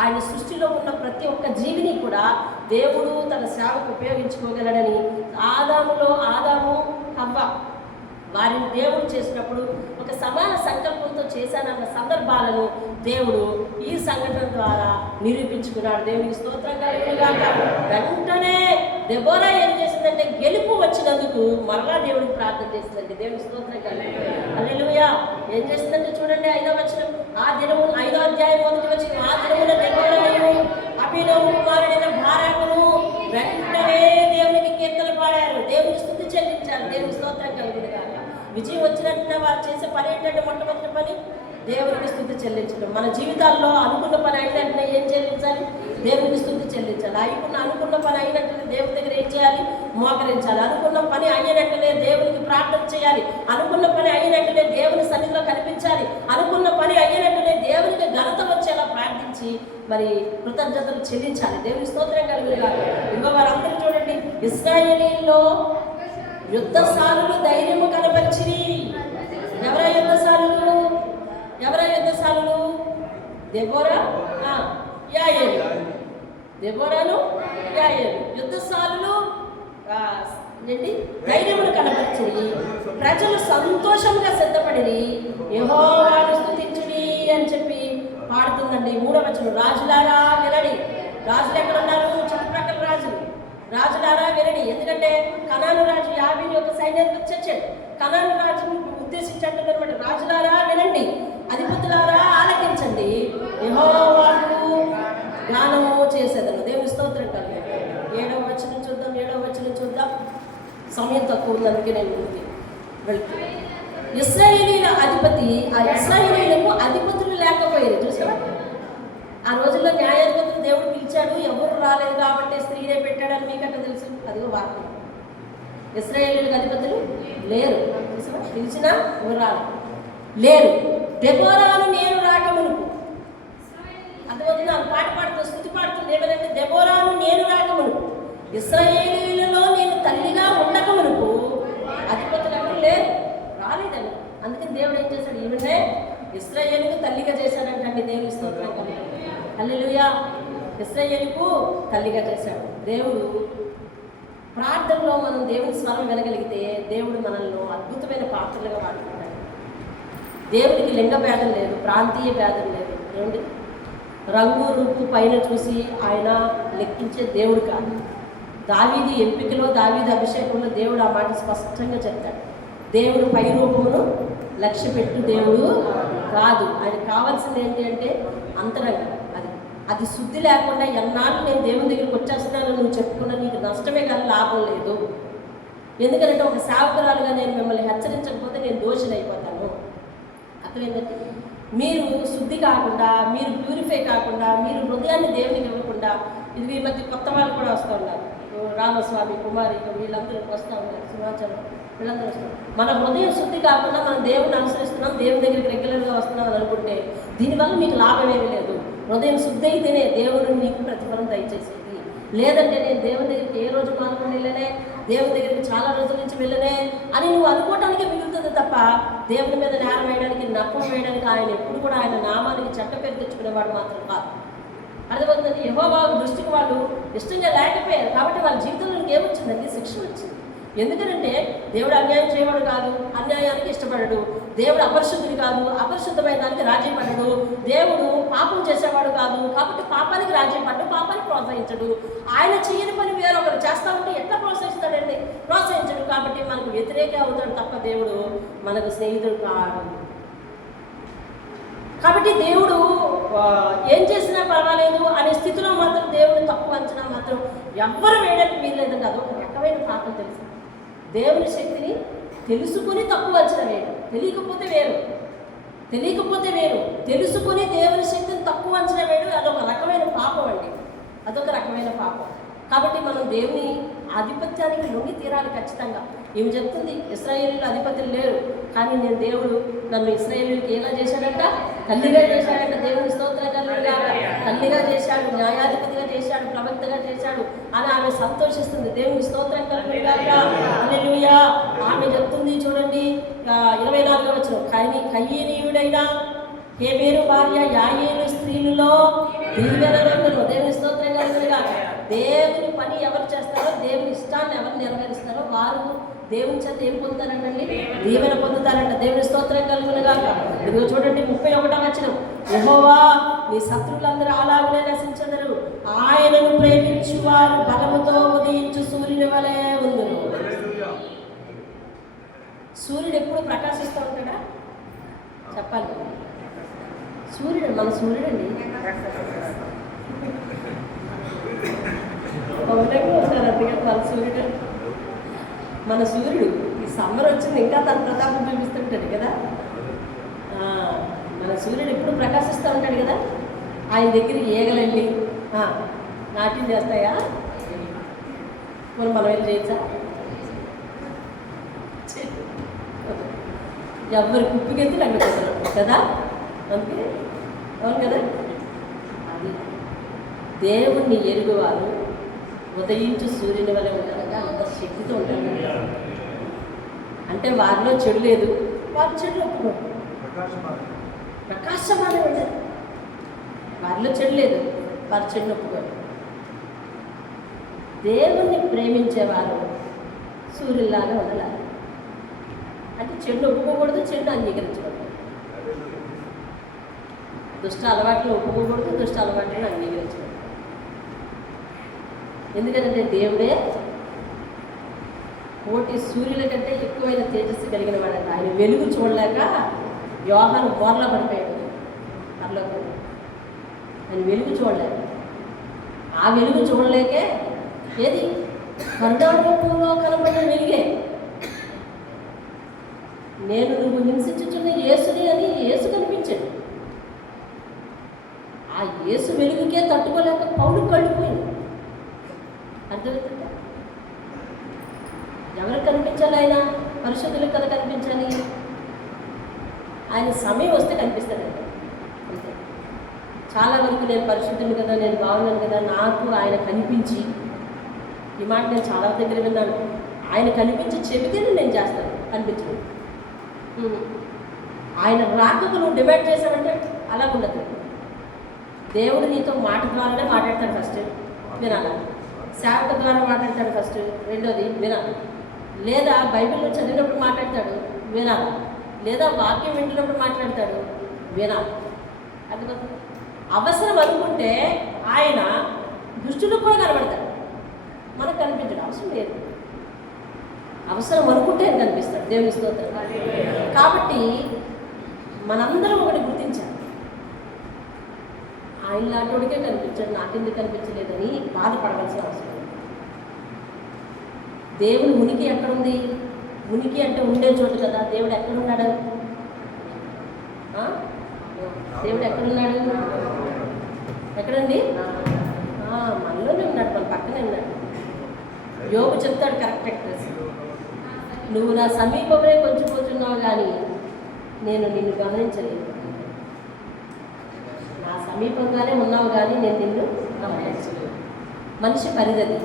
ఆయన సృష్టిలో ఉన్న ప్రతి ఒక్క జీవిని కూడా దేవుడు తన సేవకు ఉపయోగించుకోగలడని, ఆదాము హవ్వ వారిని దేవుడు చేసినప్పుడు ఒక సమాన సంకల్పంతో చేశానన్న సందర్భాలను దేవుడు ఈ సంఘటన ద్వారా నిరూపించుకున్నాడు. దేవునికి స్తోత్రం కలుగునుగాక. వెంటనే దెబోరా ఏం చేసిందంటే గెలుపు వచ్చినందుకు మరలా దేవుడికి ప్రార్థన చేసిందండి. దేవుని స్తోత్రం కలుగును. హల్లెలూయా. ఏం చేసిందంటే చూడండి 5వ వచనం, ఆ దినము 5వ అధ్యాయం 1వ వచనం, ఆ దినమున దెబోరాయు అబీనోము కుమారుడైన బారాకును వెంటనే దేవునికి కీర్తన పాడారు, దేవునికి స్తుతి చెల్లించారు. దేవుని స్తోత్రం కలుగును గాక. విజయం వచ్చినట్టు వారు చేసే పని ఏంటంటే మొట్టమొదటి పని దేవునికి స్తుతి చెల్లించడం. మన జీవితాల్లో అనుకున్న పని అయినట్టునే ఏం చెల్లించాలి? దేవునికి స్తుతి చెల్లించాలి. అనుకున్న పని అయినట్టునే దేవుని దగ్గర ఏం చేయాలి? మోకరించాలి. అనుకున్న పని అయినట్టునే దేవునికి ప్రార్థన చేయాలి. అనుకున్న పని అయినట్టునే దేవుని సన్నిధిలో కనిపించాలి. అనుకున్న పని అయినట్టునే దేవునికి ఘనత వచ్చేలా ప్రార్థించి మరి కృతజ్ఞతలు చెల్లించాలి. దేవుని స్తోత్రం కలుగును. ఇంకో వారందరూ చూడండి, ఇశ్రాయేలీయుల్లో యుద్ధశాలులు ధైర్యము కనపరిచిరి. ఎవరా యుద్ధశాలులు? దెబోరా, యాయేలు. దెబోరాను యాయేలు యుద్ధశాలులు ధైర్యమును కనపరిచిరి. ప్రజలు సంతోషంగా సిద్ధపడిరి, యెహోవాను స్తుతించుడి అని చెప్పి పాడుతుందండి. 3వ వచనం, రాజులారా వినడి. రాజులు ఎక్కడ ఉన్నారు? చుట్టుప్రక్కల రాజులారా వినడి. ఎందుకంటే కనాను రాజు యాబీని యొక్క సైన్యానికి వచ్చాడు. కనాను రాజును ఉద్దేశించండి, రాజులారా వినండి, అధిపతులారా ఆలకించండి, యెహోవాకు గానము చేసేదను. దేవుని స్తోత్రం కలుగును. 7వ వచనం చూద్దాం. సమయం తక్కువ ఉందనుకే నేను వెళ్తున్నాను. ఇశ్రాయేలీయుల అధిపతి, ఆ ఇశ్రాయేలీయులకు అధిపతులు లేకపోయారు. చూసారా, ఆ రోజుల్లో న్యాయాధిపతులు దేవుడు పిలిచాడు, ఎవరు రాలేదు కాబట్టి స్త్రీనే పెట్టాడని మీకట్ట తెలుసు. అదిగో వార్త. ఇశ్రాయేలీయులకు అధిపతులు లేరు. చూసారా, పిలిచినా ఎవరు లేరు. దెబోరాను నేను రాకమునుపు, అందువల్ల నాకు పాట పాడుతూ స్తుతి పాడుతుంది. ఏమనంటే దెబోరాను నేను రాకమునుపు, ఇశ్రాయేలీయులలో నేను తల్లిగా ఉండకమునుపు అధిపతులు ఎవరు లేరు, రాలేదండి. అందుకని దేవుడు ఏం చేశాడు? ఈమెనే ఇశ్రాయేలుకు తల్లిగా చేశాడంటే దేవుని స్తోత్రం కలుగును. హల్లెలూయా. ఇశ్రాయేలుకు తల్లిగా చేశాడు దేవుడు. ప్రార్థనలో మనం దేవుని స్వరం వినగలిగితే దేవుడు మనల్ని అద్భుతమైన పాత్రలుగా వాడుకుంటాడు. దేవునికి లింగ భేదం లేదు, ప్రాంతీయ భేదం లేదు. ఏమండి, రంగు రూపు పైన చూసి ఆయన లెక్కించే దేవుడు కాదు. దావీదు ఎంపికలో, దావీదు అభిషేకంలో దేవుడు ఆ మాట స్పష్టంగా చెప్తాడు. దేవుడు పై రూపమును లక్ష్య పెట్టు దేవుడు కాదు. ఆయనకు కావాల్సింది ఏంటి అంటే అంతరంగం. అది శుద్ధి లేకుండా ఎన్నాళ్ళు నేను దేవుని దగ్గరికి వచ్చేస్తున్నాను నువ్వు చెప్పుకున్నా నీకు నష్టమే కానీ లాభం లేదు. ఎందుకంటే ఒక సేవకురాలుగా నేను మిమ్మల్ని హెచ్చరించకపోతే నేను దోషిని అయిపోతాను. అర్థమైందంటే మీరు శుద్ధి కాకుండా, మీరు ప్యూరిఫై కాకుండా, మీరు హృదయాన్ని దేవునికి ఇవ్వకుండా, ఇది ఈ మధ్య కొత్త వాళ్ళు కూడా వస్తూ ఉన్నారు. రామస్వామి, కుమారి, వీళ్ళందరూ వస్తూ ఉన్నారు, సింహాచలం వీళ్ళందరూ వస్తున్నారు. మన హృదయం శుద్ధి కాకుండా మనం దేవుని అనుసరిస్తున్నాం, దేవుని దగ్గరికి రెగ్యులర్గా వస్తున్నాం అని అనుకుంటే దీనివల్ల మీకు లాభం ఏమీ లేదు. హృదయం శుద్ధి అయితేనే దేవుడు నీకు ప్రతిఫలం దయచేసేది. లేదంటే నేను దేవుని దగ్గరికి ఏ రోజు మాత్రం వెళ్ళనే, దేవుని దగ్గరికి చాలా రోజుల నుంచి వెళ్ళనే అని నువ్వు అనుకోవటానికి మిగులుతుంది తప్ప దేవుని మీద నేరం వేయడానికి, నప్పం వేయడానికి ఆయన ఎప్పుడు కూడా ఆయన నామానికి చెడ్డ పేరు తెచ్చుకునేవాడు మాత్రం కాదు. అర్థమవుతుంది. యెహోవా దృష్టికి వాళ్ళు ఇష్టంగా లేకపోయారు కాబట్టి వాళ్ళ జీవితంలోకి ఏమొచ్చిందండి? శిక్ష వచ్చింది. ఎందుకంటే దేవుడు అన్యాయం చేయవాడు కాదు, అన్యాయానికి ఇష్టపడడు. దేవుడు అపరిశుద్ధుడు కాదు, అపరిశుద్ధమైన దానికి రాజీ పడడు. దేవుడు పాపం చేసేవాడు కాదు కాబట్టి పాపానికి రాజీ పడ్డు, పాపాన్ని ప్రోత్సహించడు. ఆయన చేయని పని వేరొకరు చేస్తా ఉంటే ఎట్లా ప్రోత్సహిస్తాడండి? ప్రోత్సహించడు. కాబట్టి మనకు వ్యతిరేక అవుతాడు తప్ప దేవుడు మనకు స్నేహితుడు కాడు. కాబట్టి దేవుడు ఏం చేసినా పర్వాలేదు అనే స్థితిలో మాత్రం దేవుడు తక్కువ అంచనా మాత్రం ఎవ్వరు వేయడానికి వీల్లేదండి. అదొక రకమైన పాపం. తెలుసు, దేవుని శక్తిని తెలుసుకుని తక్కువ అంచనా వేయడం. తెలియకపోతే వేరు, తెలుసుకుని దేవుని శక్తిని తక్కువ అంచనా వేయడం అదొక రకమైన పాపం అండి. అదొక రకమైన పాపం. కాబట్టి మనం దేవుని ఆధిపత్యానికి లొంగి తీరాలి ఖచ్చితంగా. ఏమి చెప్తుంది? ఇశ్రాయేలీయులు అధిపతులు లేరు కానీ నేను దేవుడు నన్ను ఇశ్రాయేలీయులకి ఎలా చేశాడంట? తల్లిగా చేశాడంట. దేవుని స్తోత్రం కలుగునుగా. తల్లిగా చేశాడు, న్యాయాధిపతిగా చేశాడు, ప్రవక్తగా చేశాడు అని ఆమె సంతోషిస్తుంది. దేవుని స్తోత్రం కలుగునుగా. హల్లెలూయా. ఆమె చెప్తుంది చూడండి 24వ వచనం, కయీనీయుడైన హేబెరు భార్య యాయేలు స్త్రీలలో దీవెనలందరూ. దేవుని స్తోత్రం కలుగునుగా. దేవుని పని ఎవరు చేస్తారో, దేవుని ఇష్టాన్ని ఎవరు నెరవేరుస్తారో వారు దేవుని చేత ఏం పొందుతారంటండి? దీవెన పొందుతారంట. దేవుని స్తోత్రం కలుగునుగా. ఇదిగో చూడండి 31వ వచనం, యెహోవా నీ శత్రువులందరూ అలాగనే నశించెదరు. ఆయనను ప్రేమించువారు బలముతో ఉదయించు సూర్యుని వలె ఉందురు. సూర్యుడు ఎప్పుడు ప్రకాశిస్తూ ఉంటాడా? చెప్పాలి. సూర్యుడు మన సూర్యుడండి. ఒకటేమో ఉంటారు అందుకని మన సూర్యుడు. మన సూర్యుడు ఈ సమ్మర్ వచ్చింది ఇంకా తన ప్రతాపం చూపిస్తుంటాడు కదా. మన సూర్యుడు ఎప్పుడు ప్రకాశిస్తూ ఉంటాడు కదా. ఆయన దగ్గరికి ఏగలండి నాట్యం చేస్తాయా? మనం వెళ్ళి చేయొచ్చా? ఎవరి కుప్పికెత్తి రంగపోతారు కదా. అందుకే అవును కదా. అది దేవుణ్ణి ఎరుగువారు ఉదయించు సూర్యుని వల్ల ఉంటారంటే అంత శక్తితో ఉంటారు. అంటే వారిలో చెడు లేదు, వారి చెడు ఒప్పుకోరు. ప్రకాశమానే ఉంటారు. వారిలో చెడు లేదు, వారి చెడు ఒప్పుకోరు. దేవుణ్ణి ప్రేమించేవారు సూర్యులాగా ఉండాలి. అంటే చెడు ఒప్పుకోకూడదు, చెడు అంగీకరించకూడదు. దుష్ట అలవాట్లు ఒప్పుకోకూడదు, దుష్ట అలవాట్లను అంగీకరించకూడదు. ఎందుకంటే దేవుడే కోటి సూర్యుల కంటే ఎక్కువైన తేజస్సు కలిగిన వాడంట. ఆయన వెలుగు చూడలేక యోహాను బోర్లా పడిపోయాడు అట్లోకి. ఆయన వెలుగు చూడలేక, ఆ వెలుగు చూడలేకే ఏది కరుణారూపంలో కనబడిన వెలుగే. నేను నువ్వు హింసించుచున్న యేసుని అని యేసు కనిపించాడు. ఆ యేసు వెలుగుకే తట్టుకోలేక పౌలు కళ్ళిపోయింది. అర్థమవుతుందా? ఎవరికి కనిపించాలి? ఆయన పరిశుద్ధులకు కదా కనిపించాలి. ఆయన సమయం వస్తే కనిపిస్తాడండి అంతే. చాలా వరకు నేను పరిశుద్ధుని కదా, నేను బాగున్నాను కదా, నాకు ఆయన కనిపించి, ఈ మాట నేను చాలా దగ్గర విన్నాను, ఆయన కనిపించి చెబితేనే నేను చేస్తాను, కనిపించను. ఆయన రాకకు నువ్వు డిమాండ్ చేశావంటే అలా ఉండదు. దేవుడు నీతో మాట ద్వారానే మాట్లాడతాడు. ఫస్ట్ వినాలి. సేవక ద్వారా మాట్లాడతాడు ఫస్ట్. రెండోది వినాలి. లేదా బైబిల్లో చదివినప్పుడు మాట్లాడతాడు, వినాలి. లేదా వాక్యం వింటున్నప్పుడు మాట్లాడతాడు, వినాలి. అది అవసరం అనుకుంటే ఆయన దుష్టులకు కూడా కనబడతాడు, మనకు కనిపించడం అవసరం లేదు. అవసరం అనుకుంటే ఆయన కనిపిస్తాడు. దేవుని స్తోత్రం. కాబట్టి మనందరం ఒకటి గుర్తించాలి, ఆయన లాంటికే కనిపించాడు, నాకెందుకు కనిపించలేదని బాధపడవలసిన అవసరం లేదు. దేవుని ఉనికి ఎక్కడుంది? ఉనికి అంటే ఉండే చోటు కదా. దేవుడు ఎక్కడున్నాడు? దేవుడు ఎక్కడున్నాడు? ఎక్కడండి? మనలోనే ఉన్నాడు, మన పక్కనే ఉన్నాడు. యోగు చెప్తాడు కరెక్ట్ అడ్రస్. నువ్వు నా సమీపమే కొంచెం పోతున్నావు కానీ నేను నిన్ను గమనించలేదు. నా సమీపంగానే ఉన్నావు కానీ నేను నిన్ను గమనించలేదు. మనిషి పరిధది,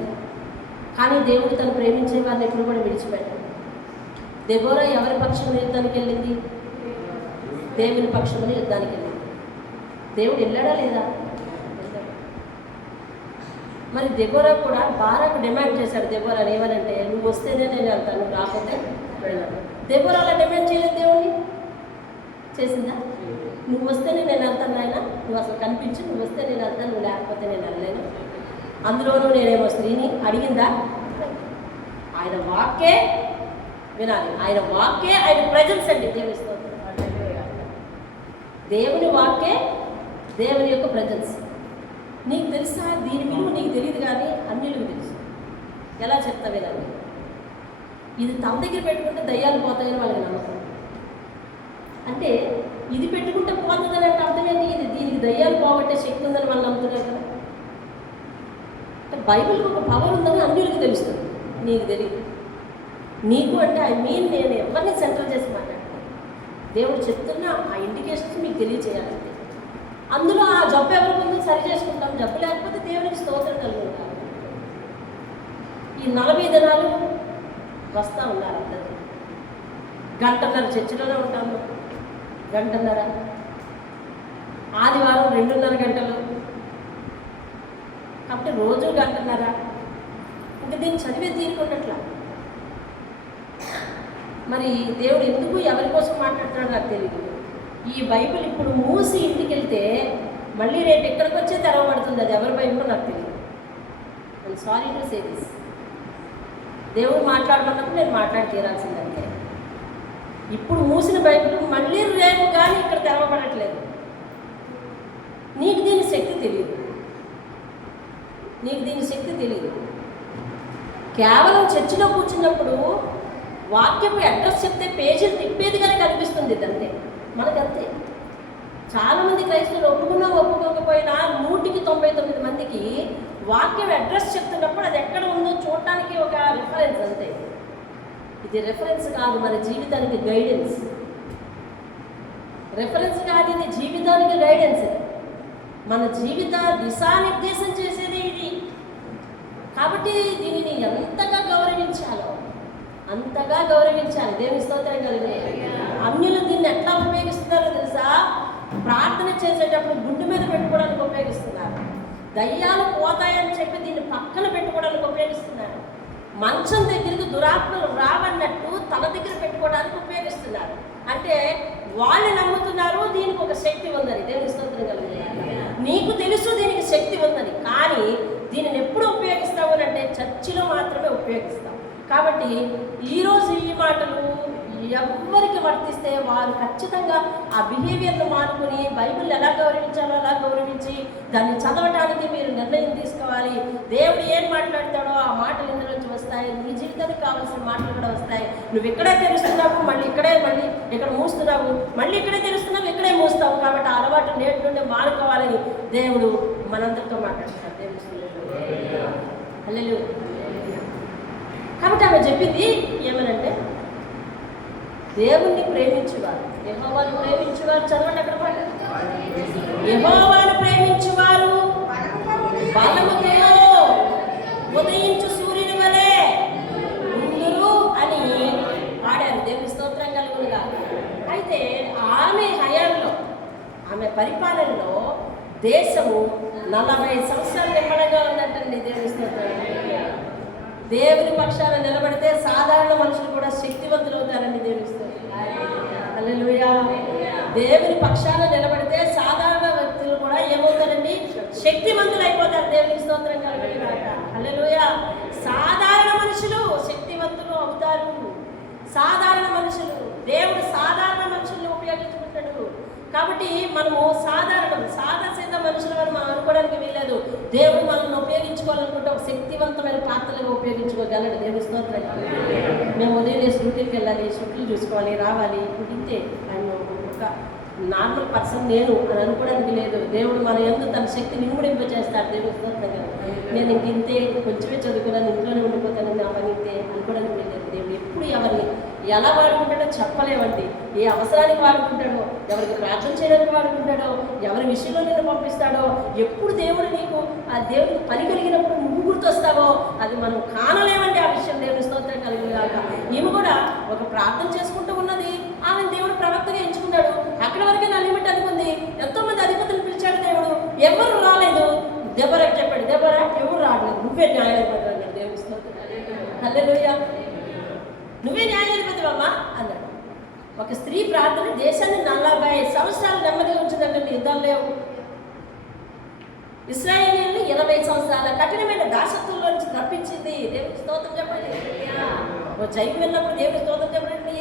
కానీ దేవుడు తను ప్రేమించే వారిని ఎప్పుడు కూడా విడిచిపెట్టాడు. దెబోరా ఎవరి పక్షంలో యుద్ధానికి వెళ్ళింది? దేవుని పక్షంలో యుద్ధానికి వెళ్ళింది. దేవుడు వెళ్ళాడా లేదా? మరి దెబోరా కూడా బారాకు డిమాండ్ చేశాడు. దెబోరా ఏమనంటే, నువ్వు వస్తేనే నేను వెళ్తాను, నువ్వు రాకపోతే వెళ్ళాను. దెబోరా అలా డిమాండ్ చేయలేదు. దేవుడిని చేసిందా? నువ్వు వస్తేనే నేను వెళ్తాను నాయన, నువ్వు అసలు కనిపించు, నువ్వు వస్తే నేను వెళ్తాను, నువ్వు లేకపోతే నేను వెళ్ళలేను. అందులోనూ నేనేమో స్త్రీని అడిగిందా? ఆయన వాక్కే వినాలి. ఆయన వాక్కే ఆయన ప్రజెన్స్ అండి. దేవుని స్తోత్రం. దేవుని వాక్కే దేవుని యొక్క ప్రజెన్స్. నీకు తెలుసా? దీని విలువ నీకు తెలియదు కానీ అన్యులకు తెలుసు. ఎలా చెప్తా వినాలి. ఇది తమ దగ్గర పెట్టుకుంటే దయ్యాలు పోతాయని వాళ్ళకి నమ్మకం. అంటే ఇది పెట్టుకుంటే పోతుందని అంటే అర్థమేంటి? ఇది దీనికి దయ్యాలు పోగొట్టే శక్తి ఉందని వాళ్ళు నమ్ముతున్నారు కదా. బైబిల్కి ఒక పవర్ ఉందని అన్యులకు తెలుస్తుంది, నీకు తెలియదు. నీకు అంటే నేను ఎవరిని సెంటర్ చేసి మాట్లాడతాను. దేవుడు చెప్తున్న ఆ ఇండికేషన్స్ మీకు తెలియచేయాలంటే అందులో ఆ జబ్బు ఎవరి ముందు సరి చేసుకుంటాం. జబ్బు లేకపోతే దేవునికి స్తోత్రం కలుగుతాం. ఈ 40 దినాలు వస్తూ ఉన్నారు అందరూ. గంటన్నర చర్చిలోనే ఉంటాము, గంటన్నర. ఆదివారం 2.5 గంటలు, కాబట్టి రోజు గంటన్నర. ఇంకా దీన్ని చదివే తీరుకున్నట్లా. మరి దేవుడు ఎందుకు ఎవరి కోసం మాట్లాడుతున్నాడో నాకు తెలియదు. ఈ బైబిల్ ఇప్పుడు మూసి ఇంటికి వెళ్తే మళ్ళీ రేపు ఎక్కడికి వచ్చే తెరవబడుతుంది. అది ఎవరి భయమో నాకు తెలియదు. I'm sorry to say this. దేవుడు మాట్లాడమన్నప్పుడు నేను మాట్లాడి తీరాల్సిందంటే. ఇప్పుడు మూసిన బైబిల్ మళ్ళీ రేపు కానీ ఇక్కడ తెరవబడట్లేదు. నీకు దీని శక్తి తెలియదు. నీకు దీని శక్తి తెలియదు. కేవలం చర్చిలో కూర్చున్నప్పుడు వాక్యపు అడ్రస్ చెప్తే పేజీలు తిప్పేదిగానే కనిపిస్తుంది. ఇదంతే, మనకంతే. చాలామంది క్రైస్తవులు ఒప్పుకోకపోయినా 199 మందికి వాక్యం అడ్రస్ చెప్తున్నప్పుడు అది ఎక్కడ ఉందో చూడటానికి ఒక రిఫరెన్స్ అంతే. ఇది రెఫరెన్స్ కాదు, మన జీవితానికి గైడెన్స్. రెఫరెన్స్ కాదు, ఇది జీవితానికి గైడెన్స్. మన జీవిత దిశానిర్దేశం చేసేది ఇది. కాబట్టి దీనిని ఎంతగా గౌరవించాలో అంతగా గౌరవించాలి. దేవుని స్తోత్రం కలిగి. అన్యులు దీన్ని ఎట్లా ఉపయోగిస్తున్నారో తెలుసా? ప్రార్థన చేసేటప్పుడు గుండె మీద పెట్టుకోవడానికి ఉపయోగిస్తున్నారు. దయ్యాలు పోతాయని చెప్పి దీన్ని పక్కన పెట్టుకోవడానికి ఉపయోగిస్తున్నారు. మంచం దగ్గరికి దురాత్మలు రావన్నట్టు తన దగ్గర పెట్టుకోవడానికి ఉపయోగిస్తున్నారు. అంటే వాళ్ళు నమ్ముతున్నారు దీనికి ఒక శక్తి ఉందని. దేవుని స్తోత్రం కలిగి. నీకు తెలుసు దీనికి శక్తి ఉందని, కానీ దీనిని ఎప్పుడు ఉపయోగిస్తావు అంటే చర్చిలో మాత్రమే ఉపయోగిస్తాం. కాబట్టి ఈరోజు ఈ మాటలు ఎవరికి వర్తిస్తే వారు ఖచ్చితంగా ఆ బిహేవియర్ను మానుకుని బైబిల్ ఎలా గౌరవించాలో అలా గౌరవించి దాన్ని చదవటానికి మీరు నిర్ణయం తీసుకోవాలి. దేవుడు ఏం మాట్లాడతాడో ఆ మాటలు ఇందులోంచి వస్తాయి. నీ జీవితానికి కావాల్సిన మాటలు కూడా వస్తాయి. నువ్వు ఇక్కడే తెలుస్తున్నావు, మళ్ళీ ఇక్కడ మూస్తున్నావు, మళ్ళీ ఇక్కడే తెలుస్తున్నావు, ఇక్కడే మూస్తావు. కాబట్టి ఆ అలవాటు నేటి నుండి మానుకోవాలని దేవుడు మనందరితో మాట్లాడతాడు. దేవుడు హల్లెలూయా. కాబట్టి ఆమె చెప్పింది ఏమనంటే, దేవుణ్ణి ప్రేమించువారు, యెహోవాను ప్రేమించువారు. చదవండి అక్కడ మాట. యెహోవాను ప్రేమించువారు బలముతో ఉదయించు సూర్యుని వలె ఉందురు అని పాడారు. దేవుని స్తోత్రం కలుగునుగా. అయితే ఆమె హయాంలో, ఆమె పరిపాలనలో దేశము 40 సంవత్సరాలు నిమ్మడంగా ఉందంటండి. దేవుని స్తోత్రం. దేవుని పక్షాన నిలబడితే సాధారణ మనుషులు కూడా శక్తివంతులు అవుతారండి. దేవుని స్తోత్రం. హల్లెలూయా. దేవుని పక్షాన నిలబడితే సాధారణ వ్యక్తులు కూడా ఏమవుతారండి? శక్తివంతులు అయిపోతారు. దేవుని స్తోత్రం కలుగునుగాక. హల్లెలూయా. సాధారణ మనుషులు శక్తివంతులు అవుతారు. సాధారణ మనుషులు, దేవుడు సాధారణ మనుషులను ఉపయోగించుకుంటాడు. కాబట్టి మనము సాధాసిద్ధ మనుషులు అని మనం అనుకోవడానికి వీల్లేదు. దేవుడు మనల్ని ఉపయోగించుకోవాలనుకుంటే ఒక శక్తివంతమైన పాత్రలుగా ఉపయోగించుకోగలడు. దేవుని స్తోత్రం. మేము ఉదయం షూటింగ్కి వెళ్ళాలి, షూట్లు చూసుకోవాలి, రావాలి. ఇప్పుడు ఇంతే. ఆయన ఒక నార్మల్ పర్సన్ నేను అని అనుకోవడానికి లేదు. దేవుడు మన యందు తన శక్తిని ఇనుమడింప చేస్తాడు. దేవుని స్తోత్రం. నేను ఇంతే, కొంచెమే చదువుకున్నాను, ఇంట్లోనే ఉండిపోతాను, నా పని ఇంతే అనుకోవడానికి లేదు. దేవుడు ఎప్పుడు ఎవరిని ఎలా వాడుకుంటాడో చెప్పలేమండి. ఏ అవసరానికి వాడుకుంటాడో, ఎవరికి ప్రార్థన చేయడానికి వాడుకుంటాడో, ఎవరి విషయంలో నేను పంపిస్తాడో, ఎప్పుడు దేవుడు నీకు ఆ దేవుడికి పని కలిగినప్పుడు నువ్వు గుర్తొస్తావో అది మనం కానలేమండి. ఆ విషయం దేవుని స్తోత్రం కలిగినాక ఈమె కూడా ఒక ప్రార్థన చేసుకుంటూ ఉన్నది. ఆమె దేవుడు ప్రవక్తగా ఎంచుకున్నాడు. అక్కడి వరకే నా లిమిట్ అనుకుంది. ఎంతోమంది అధిపతులు పిలిచాడు దేవుడు, ఎవరు రాలేదు. దెబరాకి చెప్పాడు, దెబరా ఎవరు రావట్లేదు, నువ్వే న్యాయాధిపతి అన్నాడు. దేవుని స్తోత్రం. హల్లెలూయా. నువ్వే న్యాయాధిపతి అమ్మా అన్నాడు. ఒక స్త్రీ ప్రార్థన దేశాన్ని 40 సంవత్సరాలు నెమ్మదిగా ఉంచిందంటే యుద్ధాలు లేవు. ఇశ్రాయేలీయులను 20 సంవత్సరాల కఠినమైన దాసత్వంలో నుంచి తప్పించింది. దేవుని స్తోత్రం చెప్పండి. జైలు వెళ్ళినప్పుడు దేవుని స్తోత్రం చెప్పండి.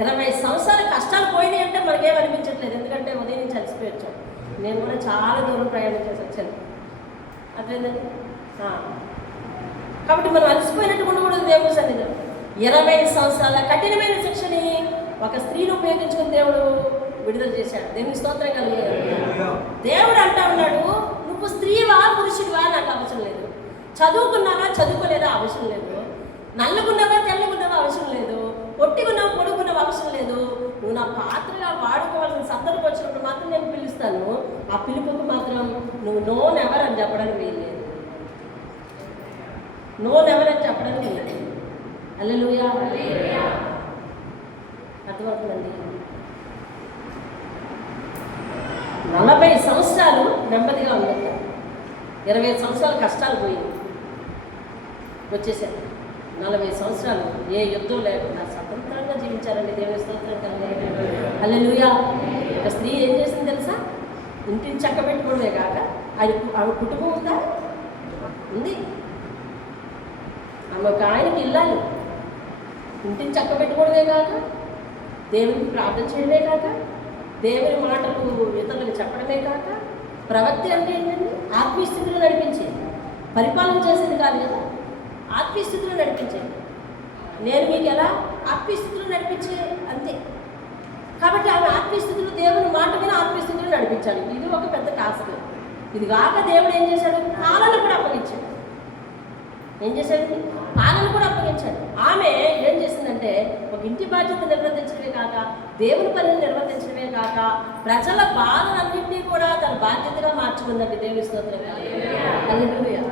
20 సంవత్సరాల కష్టాలు పోయినాయి అంటే మనకేమనిపించట్లేదు. ఎందుకంటే ఉదయం నుంచి అలసిపోయి వచ్చాను. నేను కూడా చాలా దూరం ప్రయాణం చేసి వచ్చాను. అట్లేదండి. కాబట్టి మనం అలసిపోయినట్టు ఉండకూడదు దేవుని సన్నిధిలో. 20 సంవత్సరాల కఠినమైన శిక్షని ఒక స్త్రీని ఉపయోగించుకుని దేవుడు విడుదల చేశాడు. దేవుని స్తోత్రం కలిగారు. దేవుడు అంటా ఉన్నాడు, నువ్వు స్త్రీవా పురుషుడివా నాకు అవసరం లేదు, చదువుకున్నావా చదువుకోలేదా అవసరం లేదు, నల్లగున్నావా తెల్లగున్నావా అవసరం లేదు, పొట్టిగున్నావా పొడుగున్నావా అవసరం లేదు. నువ్వు నా పాత్రగా వాడుకోవాల్సిన సందర్భం వచ్చినప్పుడు మాత్రం నేను పిలుస్తాను. ఆ పిలుపుకు మాత్రం నువ్వు నో నెవర్ అని చెప్పడానికి వీల్లేదు. నో నెవర్ అని చెప్పడానికి వీల్లేదు. హల్లెలూయా. అర్థమవుతుందండి. 40 సంవత్సరాలు నెమ్మదిగా ఉందంట. 20 సంవత్సరాలు కష్టాలు పోయింది, వచ్చేసారు. 40 సంవత్సరాలు ఏ యుద్ధం లేకుండా స్వతంత్రంగా జీవించారండి. దేవుని స్తోత్రం కలిగి. హల్లెలూయా. ఒక స్త్రీ ఏం చేసింది తెలుసా? ఇంటిని చక్కబెట్టుకోవడమే కాక ఆమె కుటుంబం ఉందా? ఉంది. ఆమె ఒక ఆయనకి ఇల్లాలి. ఇంటిని చక్కబెట్టుకోవడమే కాక, దేవునికి ప్రార్థన చేయడమే కాక, దేవుని మాటలు ఇతరులకు చెప్పడమే కాక, ప్రవక్తి అంటే ఏంటంటే ఆత్మీయ స్థితిలో నడిపించేది, పరిపాలన చేసేది కాదు కదా, ఆత్మీయ స్థితిలో నడిపించేది. నేను మీకు ఎలా ఆత్మీయ స్థితిలో నడిపించే అంతే. కాబట్టి ఆమె ఆత్మీయ స్థితిలో దేవుని మాట మీద ఆత్మీయ స్థితిలో నడిపించాలి. ఇది ఒక పెద్ద టాస్క్. ఇది కాక దేవుడు ఏం చేశాడు? పాలన కూడా అప్పగించాడు. ఏం చేశాడు? పాలన కూడా అప్పగించాడు. ఆమె ఏం చేసిందంటే ఒక ఇంటి బాధ్యత నిర్వర్తించడమే కాక, దేవుని పనిని నిర్వర్తించడమే కాక, ప్రజల బాధలన్నింటినీ కూడా తన బాధ్యతగా మార్చుకుందండి. దేవుని స్తోత్రం. హల్లెలూయా.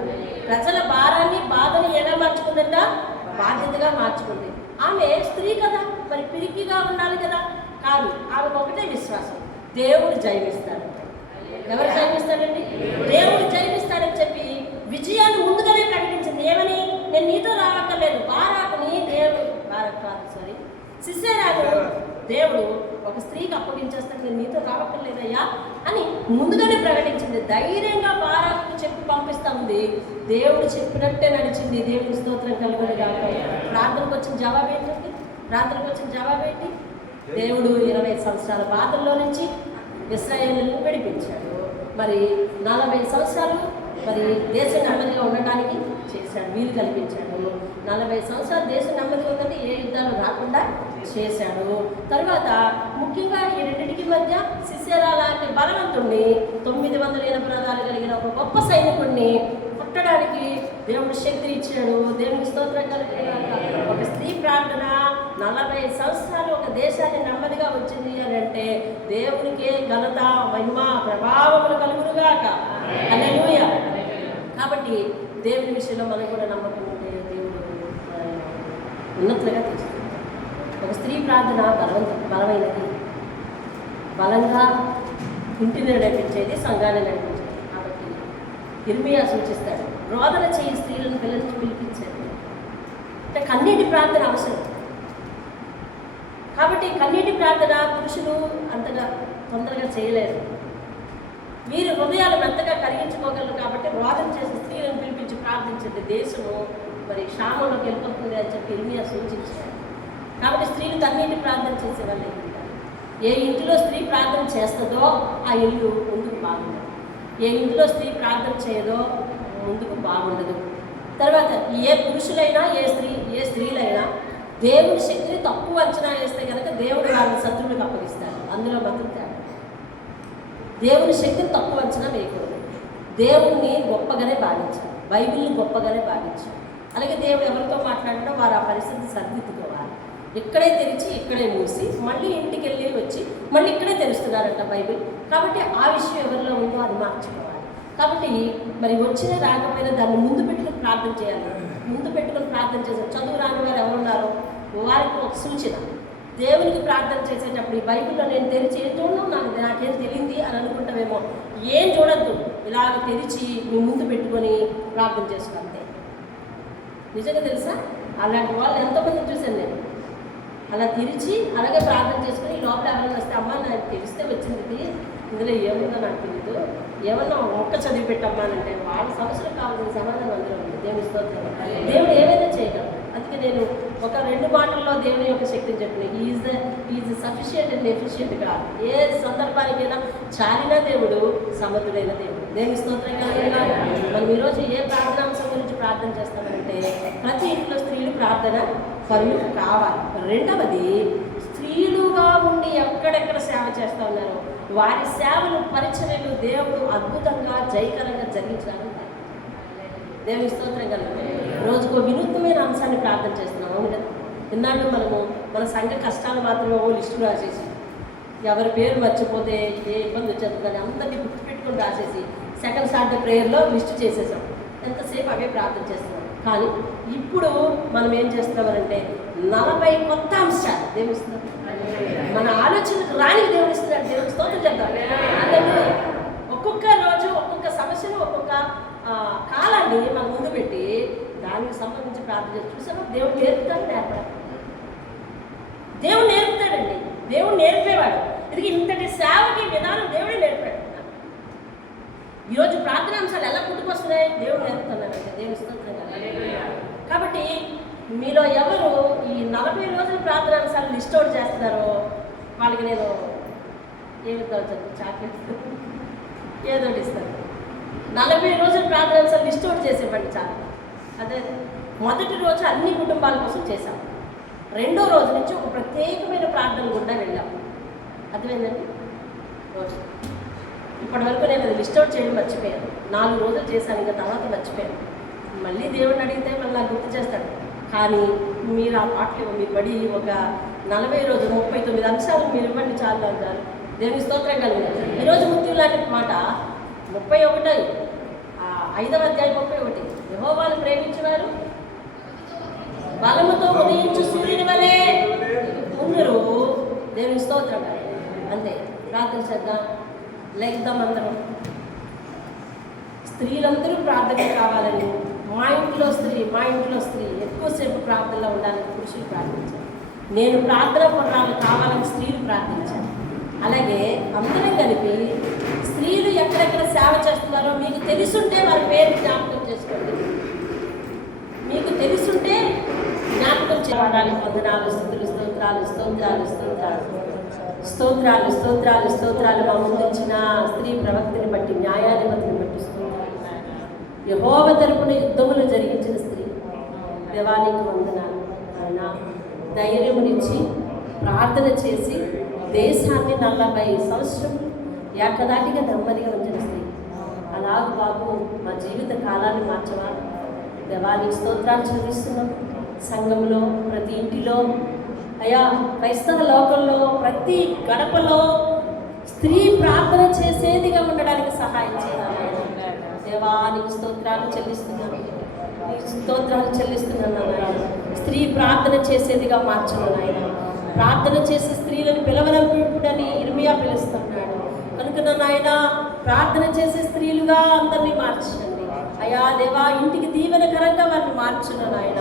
ప్రజల భారాన్ని బాధని ఎలా మార్చుకుందంట? బాధ్యతగా మార్చుకుంది. ఆమె స్త్రీ కదా, మరి పిరికిగా ఉండాలి కదా? కాదు. ఆమెకు ఒకటే విశ్వాసం, దేవుడు జయమిస్తాడు. ఎవరు జయమిస్తాడండి? దేవుడు జయమిస్తాడని చెప్పి విజయాన్ని ముందుగానే ప్రకటించింది. ఏమని? నేను నీతో రావక్కర్లేదు, సిసెరాను దేవుడు ఒక స్త్రీకి అప్పగించేస్తాడు, నేను నీతో రావక్కర్లేదయ్యా అని ముందుగానే ప్రకటించింది. ధైర్యంగా బారాకు చెప్పి పంపిస్తా ఉంది. దేవుడు చెప్పినట్టే నడిచింది. దేవుని స్తోత్రం కలుగును గాక. ప్రార్థనకు వచ్చిన జవాబు ఏంటండి? ప్రార్థనకు వచ్చిన జవాబు ఏంటి? దేవుడు 20 సంవత్సరాల బాధల్లో నుంచి ఇశ్రాయేలును విడిపించాడు. మరి 40 సంవత్సరాలు మరి దేశం నెమ్మదిగా ఉండటానికి చేశాడు, వీలు కల్పించాడు. 40 సంవత్సరాలు దేశం నెమ్మదిగా ఉందంటే ఏ యుద్ధాలు రాకుండా చేశాడు. తర్వాత ముఖ్యంగా ఈ రెండింటికి మధ్య సిసెరా లాంటి బలవంతుణ్ణి 980 రథాలు కలిగిన ఒక గొప్ప సైనికుడిని పుట్టడానికి దేవుడు శక్తి ఇచ్చాడు. దేవునికి స్తోత్రం కలిగిన ఒక స్త్రీ ప్రార్థన 40 సంవత్సరాలు ఒక దేశాన్ని నెమ్మదిగా వచ్చింది అని అంటే దేవునికే ఘనత, మహిమ, ప్రభావములు కలుగునుగాక. హల్లెలూయా. కాబట్టి దేవుని విషయంలో మనం కూడా నమ్మకం ఉంటే దేవుడు ఉన్నతులుగా తీసుకుంటాడు. ఒక స్త్రీ ప్రార్థన బలమైనది, బలంగా ఇంటిని నడిపించేది, సంఘాన్ని నడిపించేది. కాబట్టి ఇర్మియా సూచిస్తాడు, రోదన చేయి స్త్రీలను పిల్లలకి పిలిపించాడు. అంటే కన్నీటి ప్రార్థన అవసరం. కాబట్టి కన్నీటి ప్రార్థన పురుషులు అంతగా తొందరగా చేయలేరు. వీరు హృదయాలు మెత్తగా కరిగించుకోగలరు. కాబట్టి రోదన చేసి స్త్రీలను పిలిపించి ప్రార్థించింది. దేశము మరి క్షామంలోకి వెళ్ళిపోతుంది అని చెప్పి ఇర్మియా సూచించాడు. కాబట్టి స్త్రీలు కన్నీటి ప్రార్థన చేసేవాళ్ళు. ఏ ఇంటిలో స్త్రీ ప్రార్థన చేస్తుందో ఆ ఇల్లు ముందుకు బాగుండదు. ఏ ఇంటిలో స్త్రీ ప్రార్థన చేయదో ముందుకు బాగుండదు. తర్వాత ఏ పురుషులైనా ఏ స్త్రీలైనా దేవుడి శక్తిని తక్కువ అంచనా వేస్తే కనుక దేవుడు వాళ్ళ శత్రువులకు అప్పగిస్తాడు. అందులో బతుకుతాడు. దేవుని శక్తిని తక్కువ అంచనా వేయకూడదు. దేవుణ్ణి గొప్పగానే భావించాలి, బైబిల్ని గొప్పగానే భావించాలి. అలాగే దేవుడు ఎవరితో మాట్లాడటం వారు ఆ పరిస్థితి సరిదిద్దుకోవాలి. ఇక్కడే తెరిచి ఇక్కడే మూసి మళ్ళీ ఇంటికి వెళ్ళి వచ్చి మళ్ళీ ఇక్కడే తెరుస్తున్నారంట బైబిల్. కాబట్టి ఆ విషయం ఎవరిలో ఉందో అది మార్చుకోవాలి. కాబట్టి మరి వచ్చిన రాకపోయినా దాన్ని ముందు పెట్టుకుని ప్రార్థన చేయాలి. ముందు పెట్టుకుని ప్రార్థన చేశారు. చదువు రాని వారు ఎవరున్నారో వారికి ఒక సూచన, దేవునికి ప్రార్థన చేసేటప్పుడు ఈ బైబిల్లో నేను తెరిచి ఏం చూడడం నాకేం తెలియంది అని అనుకుంటామేమో. ఏం చూడద్దు, ఇలాగ తెరిచి మీ ముందు పెట్టుకొని ప్రార్థన చేసుకోండి. నిజంగా తెలుసా, అలాంటి వాళ్ళు ఎంతోమంది చూశాను నేను. అలా తెరిచి అలాగే ప్రార్థన చేసుకుని లోపల ఎవరైనా వస్తే అమ్మ నాకు తెలిస్తే వచ్చింది, ఇందులో ఏముందో నాకు తెలియదు, ఏమన్నా ఒక్క చదివి పెట్టమ్మనంటే వాళ్ళ సమస్యలకు కావాల్సిన సమాధానం అందులో ఉంది. దేవుని స్తోత్రం. దేవుడు ఏమైనా చేయగలరు. అందుకే నేను ఒక 2 మాటల్లో దేవుని యొక్క శక్తిని చెప్పిన, ఈజ్ సఫిషియంట్ అండ్ ఎఫిషియంట్గా ఏ సందర్భానికైనా చాలిన దేవుడు, సమర్థుడైన దేవుడు. దేవుని స్తోత్రం కలిగిన మనం ఈరోజు ఏ ప్రార్థనాంశం గురించి ప్రార్థన చేస్తామంటే ప్రతి ఇంట్లో స్త్రీలు ప్రార్థన పనులు కావాలి. రెండవది, స్త్రీలుగా ఉండి ఎక్కడెక్కడ సేవ చేస్తూ ఉన్నారో వారి సేవలు, పరిచర్యలు దేవుడు అద్భుతంగా జయకరంగా జరిగించాలని దేవుని స్తోత్రం కలిగిన రోజుకు వినూత్నమైన అంశాన్ని ప్రార్థన చేస్తున్నాం. అవును కదా, ఇన్నాళ్ళు మనము మన సంఘ కష్టాలు మాత్రమే లిస్టు రాసేసి ఎవరి పేరు మర్చిపోతే ఏ ఇబ్బంది వచ్చేస్తుందని అందరినీ గుర్తుపెట్టుకొని రాసేసి సెకండ్ సాటర్డే ప్రేయర్లో లిస్టు చేసేసాం. ఎంతసేపు అవే ప్రార్థన చేస్తున్నాం. కానీ ఇప్పుడు మనం ఏం చేస్తున్నామనంటే 40 కొత్త అంశాలు దేవునిస్తున్నాం. మన ఆలోచనకు రానికి దేవునిస్తున్నాడు. దేవుని స్తోత్రం చేద్దాం. అందుకే ఒక్కొక్క రోజు ఒక్కొక్క సమస్యను ఒక్కొక్క కాలాన్ని మన ముందు పెట్టి దానికి సంబంధించి ప్రార్థన చేసి చూసామా. దేవుడు నేర్పుతాడు, నేర్పడం. దేవుడు నేర్పుతాడండి. దేవుడు నేర్పేవాడు. ఇది ఇంతటి సేవకి విధానం దేవుడే నేర్పాడు. ప్రార్థనాంశాలు ఎలా పుట్టుకొస్తున్నాయి? దేవుడు నేర్పుతున్నాడంటే దేవుని స్తోత్రం కదా. కాబట్టి మీలో ఎవరు ఈ 40 రోజుల ప్రార్థనాంశాలు లిస్ట్ అవుట్ చేస్తున్నారో వాళ్ళకి నేను ఏమిస్తాను చెప్పు, చాక్లెట్ ఏదో ఇస్తాను. 40 రోజుల ప్రార్థనాంశాలు లిస్ట్ అవుట్ చేసేవాడిని చాలు. అదే మొదటి రోజు అన్ని కుటుంబాల కోసం చేశాం. రెండో రోజు నుంచి ఒక ప్రత్యేకమైన ప్రార్థన గుండా వెళ్ళాం. అర్థమైందండి? రోజు ఇప్పటి వరకు నేను అది లిస్ట్ అవుట్ చేయడం మర్చిపోయాను. 4 రోజులు చేశాను, ఇంకా తర్వాత మర్చిపోయాను. మళ్ళీ దేవుడిని అడిగితే మళ్ళీ నాకు గుర్తు చేస్తాడు. కానీ మీరు ఆ పాటలు మీరు పడి ఒక 40 రోజులు 39 అంశాలు మీరు ఇవ్వండి చాలు అంటారు. దేవుని స్తోత్రం కలిగిన ఈరోజు మృత్యు లాంటి మాట 31 5వ అధ్యాయం 31 యెహోవాను ప్రేమించేవారు బలముతో ఉదయించు సూర్యుని వలె ఉందరు. దేవుని స్తోత్రం. అంతే, ప్రార్థన చేద్దాం, లేద్దాం అందరం. స్త్రీలందరూ ప్రార్థన కావాలని, మా ఇంట్లో స్త్రీ ఎక్కువసేపు ప్రార్థనలో ఉండాలని పురుషులు ప్రార్థించారు. నేను ప్రార్థన పర్వాలు కావాలని స్త్రీలు ప్రార్థించాను. అలాగే అందరం కలిపి స్త్రీలు ఎక్కడెక్కడ సేవ చేస్తున్నారో మీకు తెలుసుంటే వారి పేరు జ్ఞాపకం చేసుకోండి. మీకు తెలుసుంటే జ్ఞాపకం చేయాలి. వందనాలు, స్తుతులు, స్తోత్రాలు స్తోత్రాలు స్తోత్రాలు స్తోత్రాలు స్తోత్రాలు స్తోత్రాలు. మా ముందు వచ్చిన స్త్రీ ప్రవక్తని బట్టి, న్యాయాధిపతిని బట్టి స్తోత్రాలు. యెహోవా తరపున యుద్ధములు జరిగించిన స్త్రీ, దేవానికి వందనాలు. ఆయన ధైర్యమునిచ్చి ప్రార్థన చేసి దేశాన్ని 40 సంవత్సరం ఏకదాటిగా నెమ్మదిగా ఉంచిన స్త్రీ. అలాగ బాబు మా జీవిత కాలాన్ని మార్చవా? దేవానికి స్తోత్రాలు చెల్లిస్తున్నాం. సంఘంలో ప్రతి ఇంటిలో, అయా క్రైస్తవ లోకంలో ప్రతి గడపలో స్త్రీ ప్రార్థన చేసేదిగా ఉండడానికి సహాయం చేయాలి. దేవానికి స్తోత్రాలు చెల్లిస్తున్నాను, స్తోత్రాలు చెల్లిస్తున్నాను. స్త్రీ ప్రార్థన చేసేదిగా మార్చను నాయన. ప్రార్థన చేసే స్త్రీలను పిలవనప్పుడని ఇర్మియా పిలుస్తున్నాడు కనుక నాయన ప్రార్థన చేసే స్త్రీలుగా అందరినీ మార్చండి అయా. దేవా ఇంటికి దీవెనకరంగా వారిని మార్చును నాయన.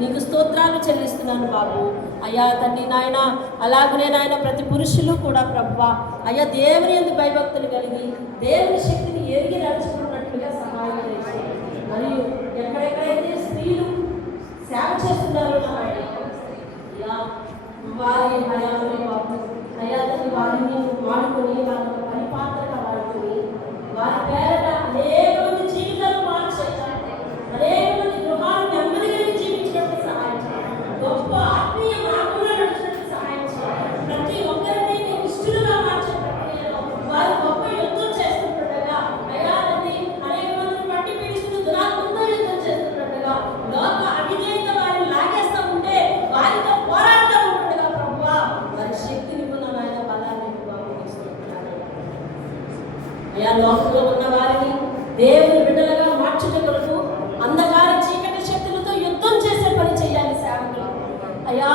నీకు స్తోత్రాలు చెల్లిస్తున్నాను బాబు. అయ్యా తండ్రి నాయన, అలాగనే నాయన ప్రతి పురుషులు కూడా ప్రభువా అయ్యా దేవుని యందు భయభక్తులు కలిగి దేవుని శక్తిని ఎరిగి నడుచుకున్నట్లుగా సహాయం చేసి, మరియు ఎక్కడెక్కడైతే స్త్రీలు సేవ చేస్తున్నారో అయ్యా వారి హయాంలో బాబు అయ్యా తండ్రి వారిని వాడుకొని వారి పరిపాలనగా వాడుకొని వారి పేరట అనేక మంది జీవితాలు మార్చేయాలి, అనేక మంది గృహాలు నెమ్మదిగా జీవించినట్టు సహాయం చేయాలి, గొప్ప ఆత్మీయ మార్గంలో నడిచినట్టు సహాయం చేయాలి. ప్రతి ఒక్కరిని ఇష్టలుగా మార్చే ప్రక్రియలో వారు గొప్ప యుద్ధం చేస్తుండగా అయ్యా తండ్రి అనేక మందిని పట్టి పీడిస్తూ దురాత్మతో యుద్ధం చేస్తుండగా లోక అవిధేయత వారిని లాగేస్తూ ఉంటే వారితో పోరాడుతూ ఉంటుండగా ప్రభువా వారి శక్తిని పొందిన ఆయన బలాన్ని అయ్యా లోకంలో ఉన్న వారిని దేవుని బిడ్డలుగా మార్చుట కొరకు అంధకార చీకటి శక్తులతో యుద్ధం చేసే పని చేయాలి సేవకులు అయ్యా.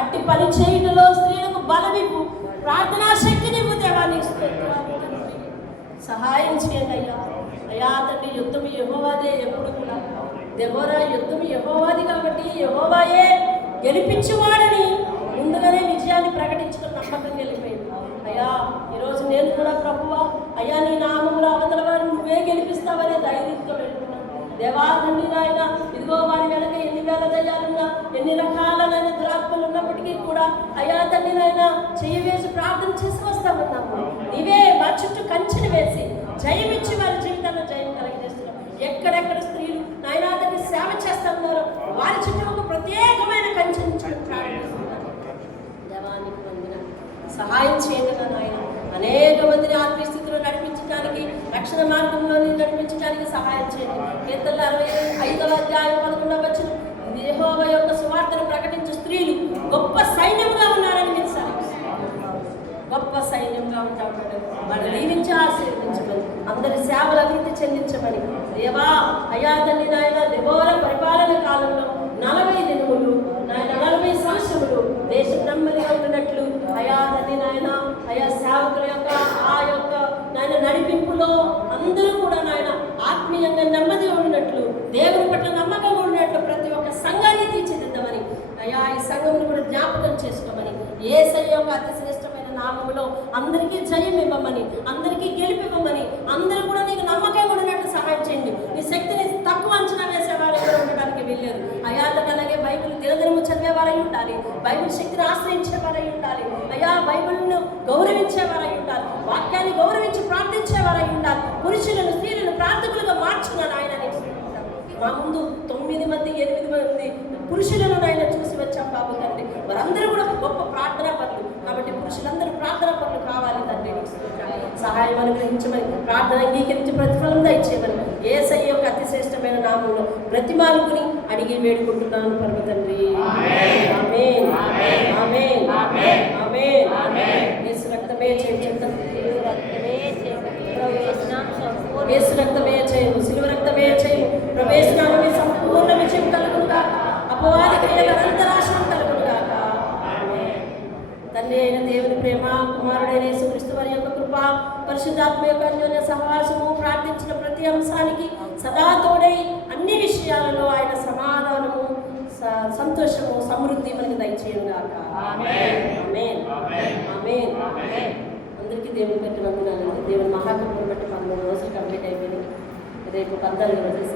అట్టి పని చేయటంలో స్త్రీలకు బలమివ్వు, ప్రార్థనా శక్తిని ఇవ్వు దేవానికి సహాయం చేయండి అయ్యా. అయ్యా తండ్రి యుద్ధం యెహోవాదే ఎప్పుడు కూడా. దెబోరా యుద్ధం యెహోవాది కాబట్టి యెహోవాయే గెలిపించువాడని ముందుగానే విజయాన్ని ప్రకటించుకుని నమ్మకం గెలిపోయింది అయ్యా. ఈరోజు నేను కూడా ప్రభువా అయ్యా నీ నామములో అవతల వారిని నువ్వే గెలిపిస్తావనే ధైర్యంతో వెళ్తున్నాను దేవా తండ్రి నాయన. ఇదిగో వారి వెనక ఎన్ని వేల దయ్యాలున్నా ఎన్ని రకాలైన దురాత్మలు ఉన్నప్పటికీ కూడా అయ్యా తండ్రి నాయన చెయ్యి వేసి ప్రార్థన చేసి వస్తామన్నాము. నీవే మా చుట్టూ కంచెని వేసి జయమిచ్చి వారి జీవితాల్లో జయం కలిగజేస్తున్నాం. ఎక్కడెక్కడ స్త్రీలు నాయనా తండ్రి సేవ చేస్తున్నారో వారి చుట్టూ ఒక ప్రత్యేకమైన కంచెని దేవానికి వందనాలు. సహాయం చేయండి నాయన. అనేక మందిని ఆత్మీయ స్థితిలో నడిపించడానికి, రక్షణ మార్గంలో నడిపించడానికి సహాయం చేయండి. కీర్తనలు 65వ అధ్యాయం 11వ వచనం యెహోవా యొక్క సువార్తను ప్రకటించే స్త్రీలు గొప్ప సైన్యంగా ఉన్నారని మీరు గొప్ప సైన్యంగా ఉంటారు. వాళ్ళు దీవించి ఆశీర్వదించమని, అందరి సేవలు అభివృద్ధి చెందించమని దేవా అయ్యా తండ్రి నాయన. దెబోరా పరిపాలన కాలంలో 40 దినములు నాయన 40 సంవత్సరములు దేశం నెమ్మదిగా ఉండినట్లు అయా తండ్రి నాయన. అయా సేవకుల యొక్క ఆ యొక్క నాయన నడిపింపులో అందరూ కూడా నాయన ఆత్మీయంగా నెమ్మదిగా ఉండినట్లు, దేవుని పట్ల నమ్మకంగా ఉండినట్లు ప్రతి ఒక్క సంఘాన్ని తీర్చిదిద్దామని అయా. ఈ సంఘంను కూడా జ్ఞాపకం చేసుకోమని యేసయ్య యొక్క అతి శ్రేష్టమైన నామములో అందరికీ జయం ఇవ్వమని, అందరికీ గెలిపివ్వమని, అందరూ కూడా నీకు నమ్మకంగా ఉండినట్టు బైబిల్ను గౌరవించేవారై ఉండాలి, వాక్యాన్ని గౌరవించి ప్రార్థించేవారై ఉండాలి. పురుషులను స్త్రీలను ప్రార్థకులుగా మార్చున్నాను ఆయన. మా ముందు 9 మంది 8 మంది పురుషులను ఆయన చూసి వచ్చాం బాబు తండ్రి. వారందరూ కూడా గొప్ప ప్రార్థనా పనులు కాబట్టి పురుషులందరూ ప్రార్థనా పనులు కావాలి తండ్రి. సహాయం అనుగ్రహించమని, ప్రార్థన అంగీకరించి ప్రతిఫలం దయచేయమని యేసయ్య యొక్క అతి శ్రేష్టమైన నామంలో ప్రతిమానుకుని అడిగి వేడుకుంటున్నాను పరమ తండ్రి. ఆమేన్ ఆమేన్ ఆమేన్. యేసు రక్తమే చేయము, యేసు రక్తమే చేయము, సిలువ రక్తమే చేయము. ప్రవేశనామని సంపూర్ణ విజయం కలుగునుగా, అపవాది క్రియల అంతరాశనం కలుగునుగా. తండ్రి అయిన దేవుని ప్రేమ, కుమారుడైన యేసుక్రీస్తు వారి యొక్క కృప, పరిశుద్ధాత్మ యొక్క అన్యోన్య సహవాసము, ప్రార్థించిన ప్రతి అంశానికి సదా తోడై అన్ని విషయాలలో ఆయన సమాధానము, సంతోషము, సమృద్ధి మనకు దయచేయుగాక. ఆమేన్ ఆమేన్. అందరికీ దేవుని పెట్టి వందనాలండి. దేవుని మహాకృపను బట్టి 11 రోజులు కంప్లీట్ అయిపోయింది. రేపు 14 రోజులు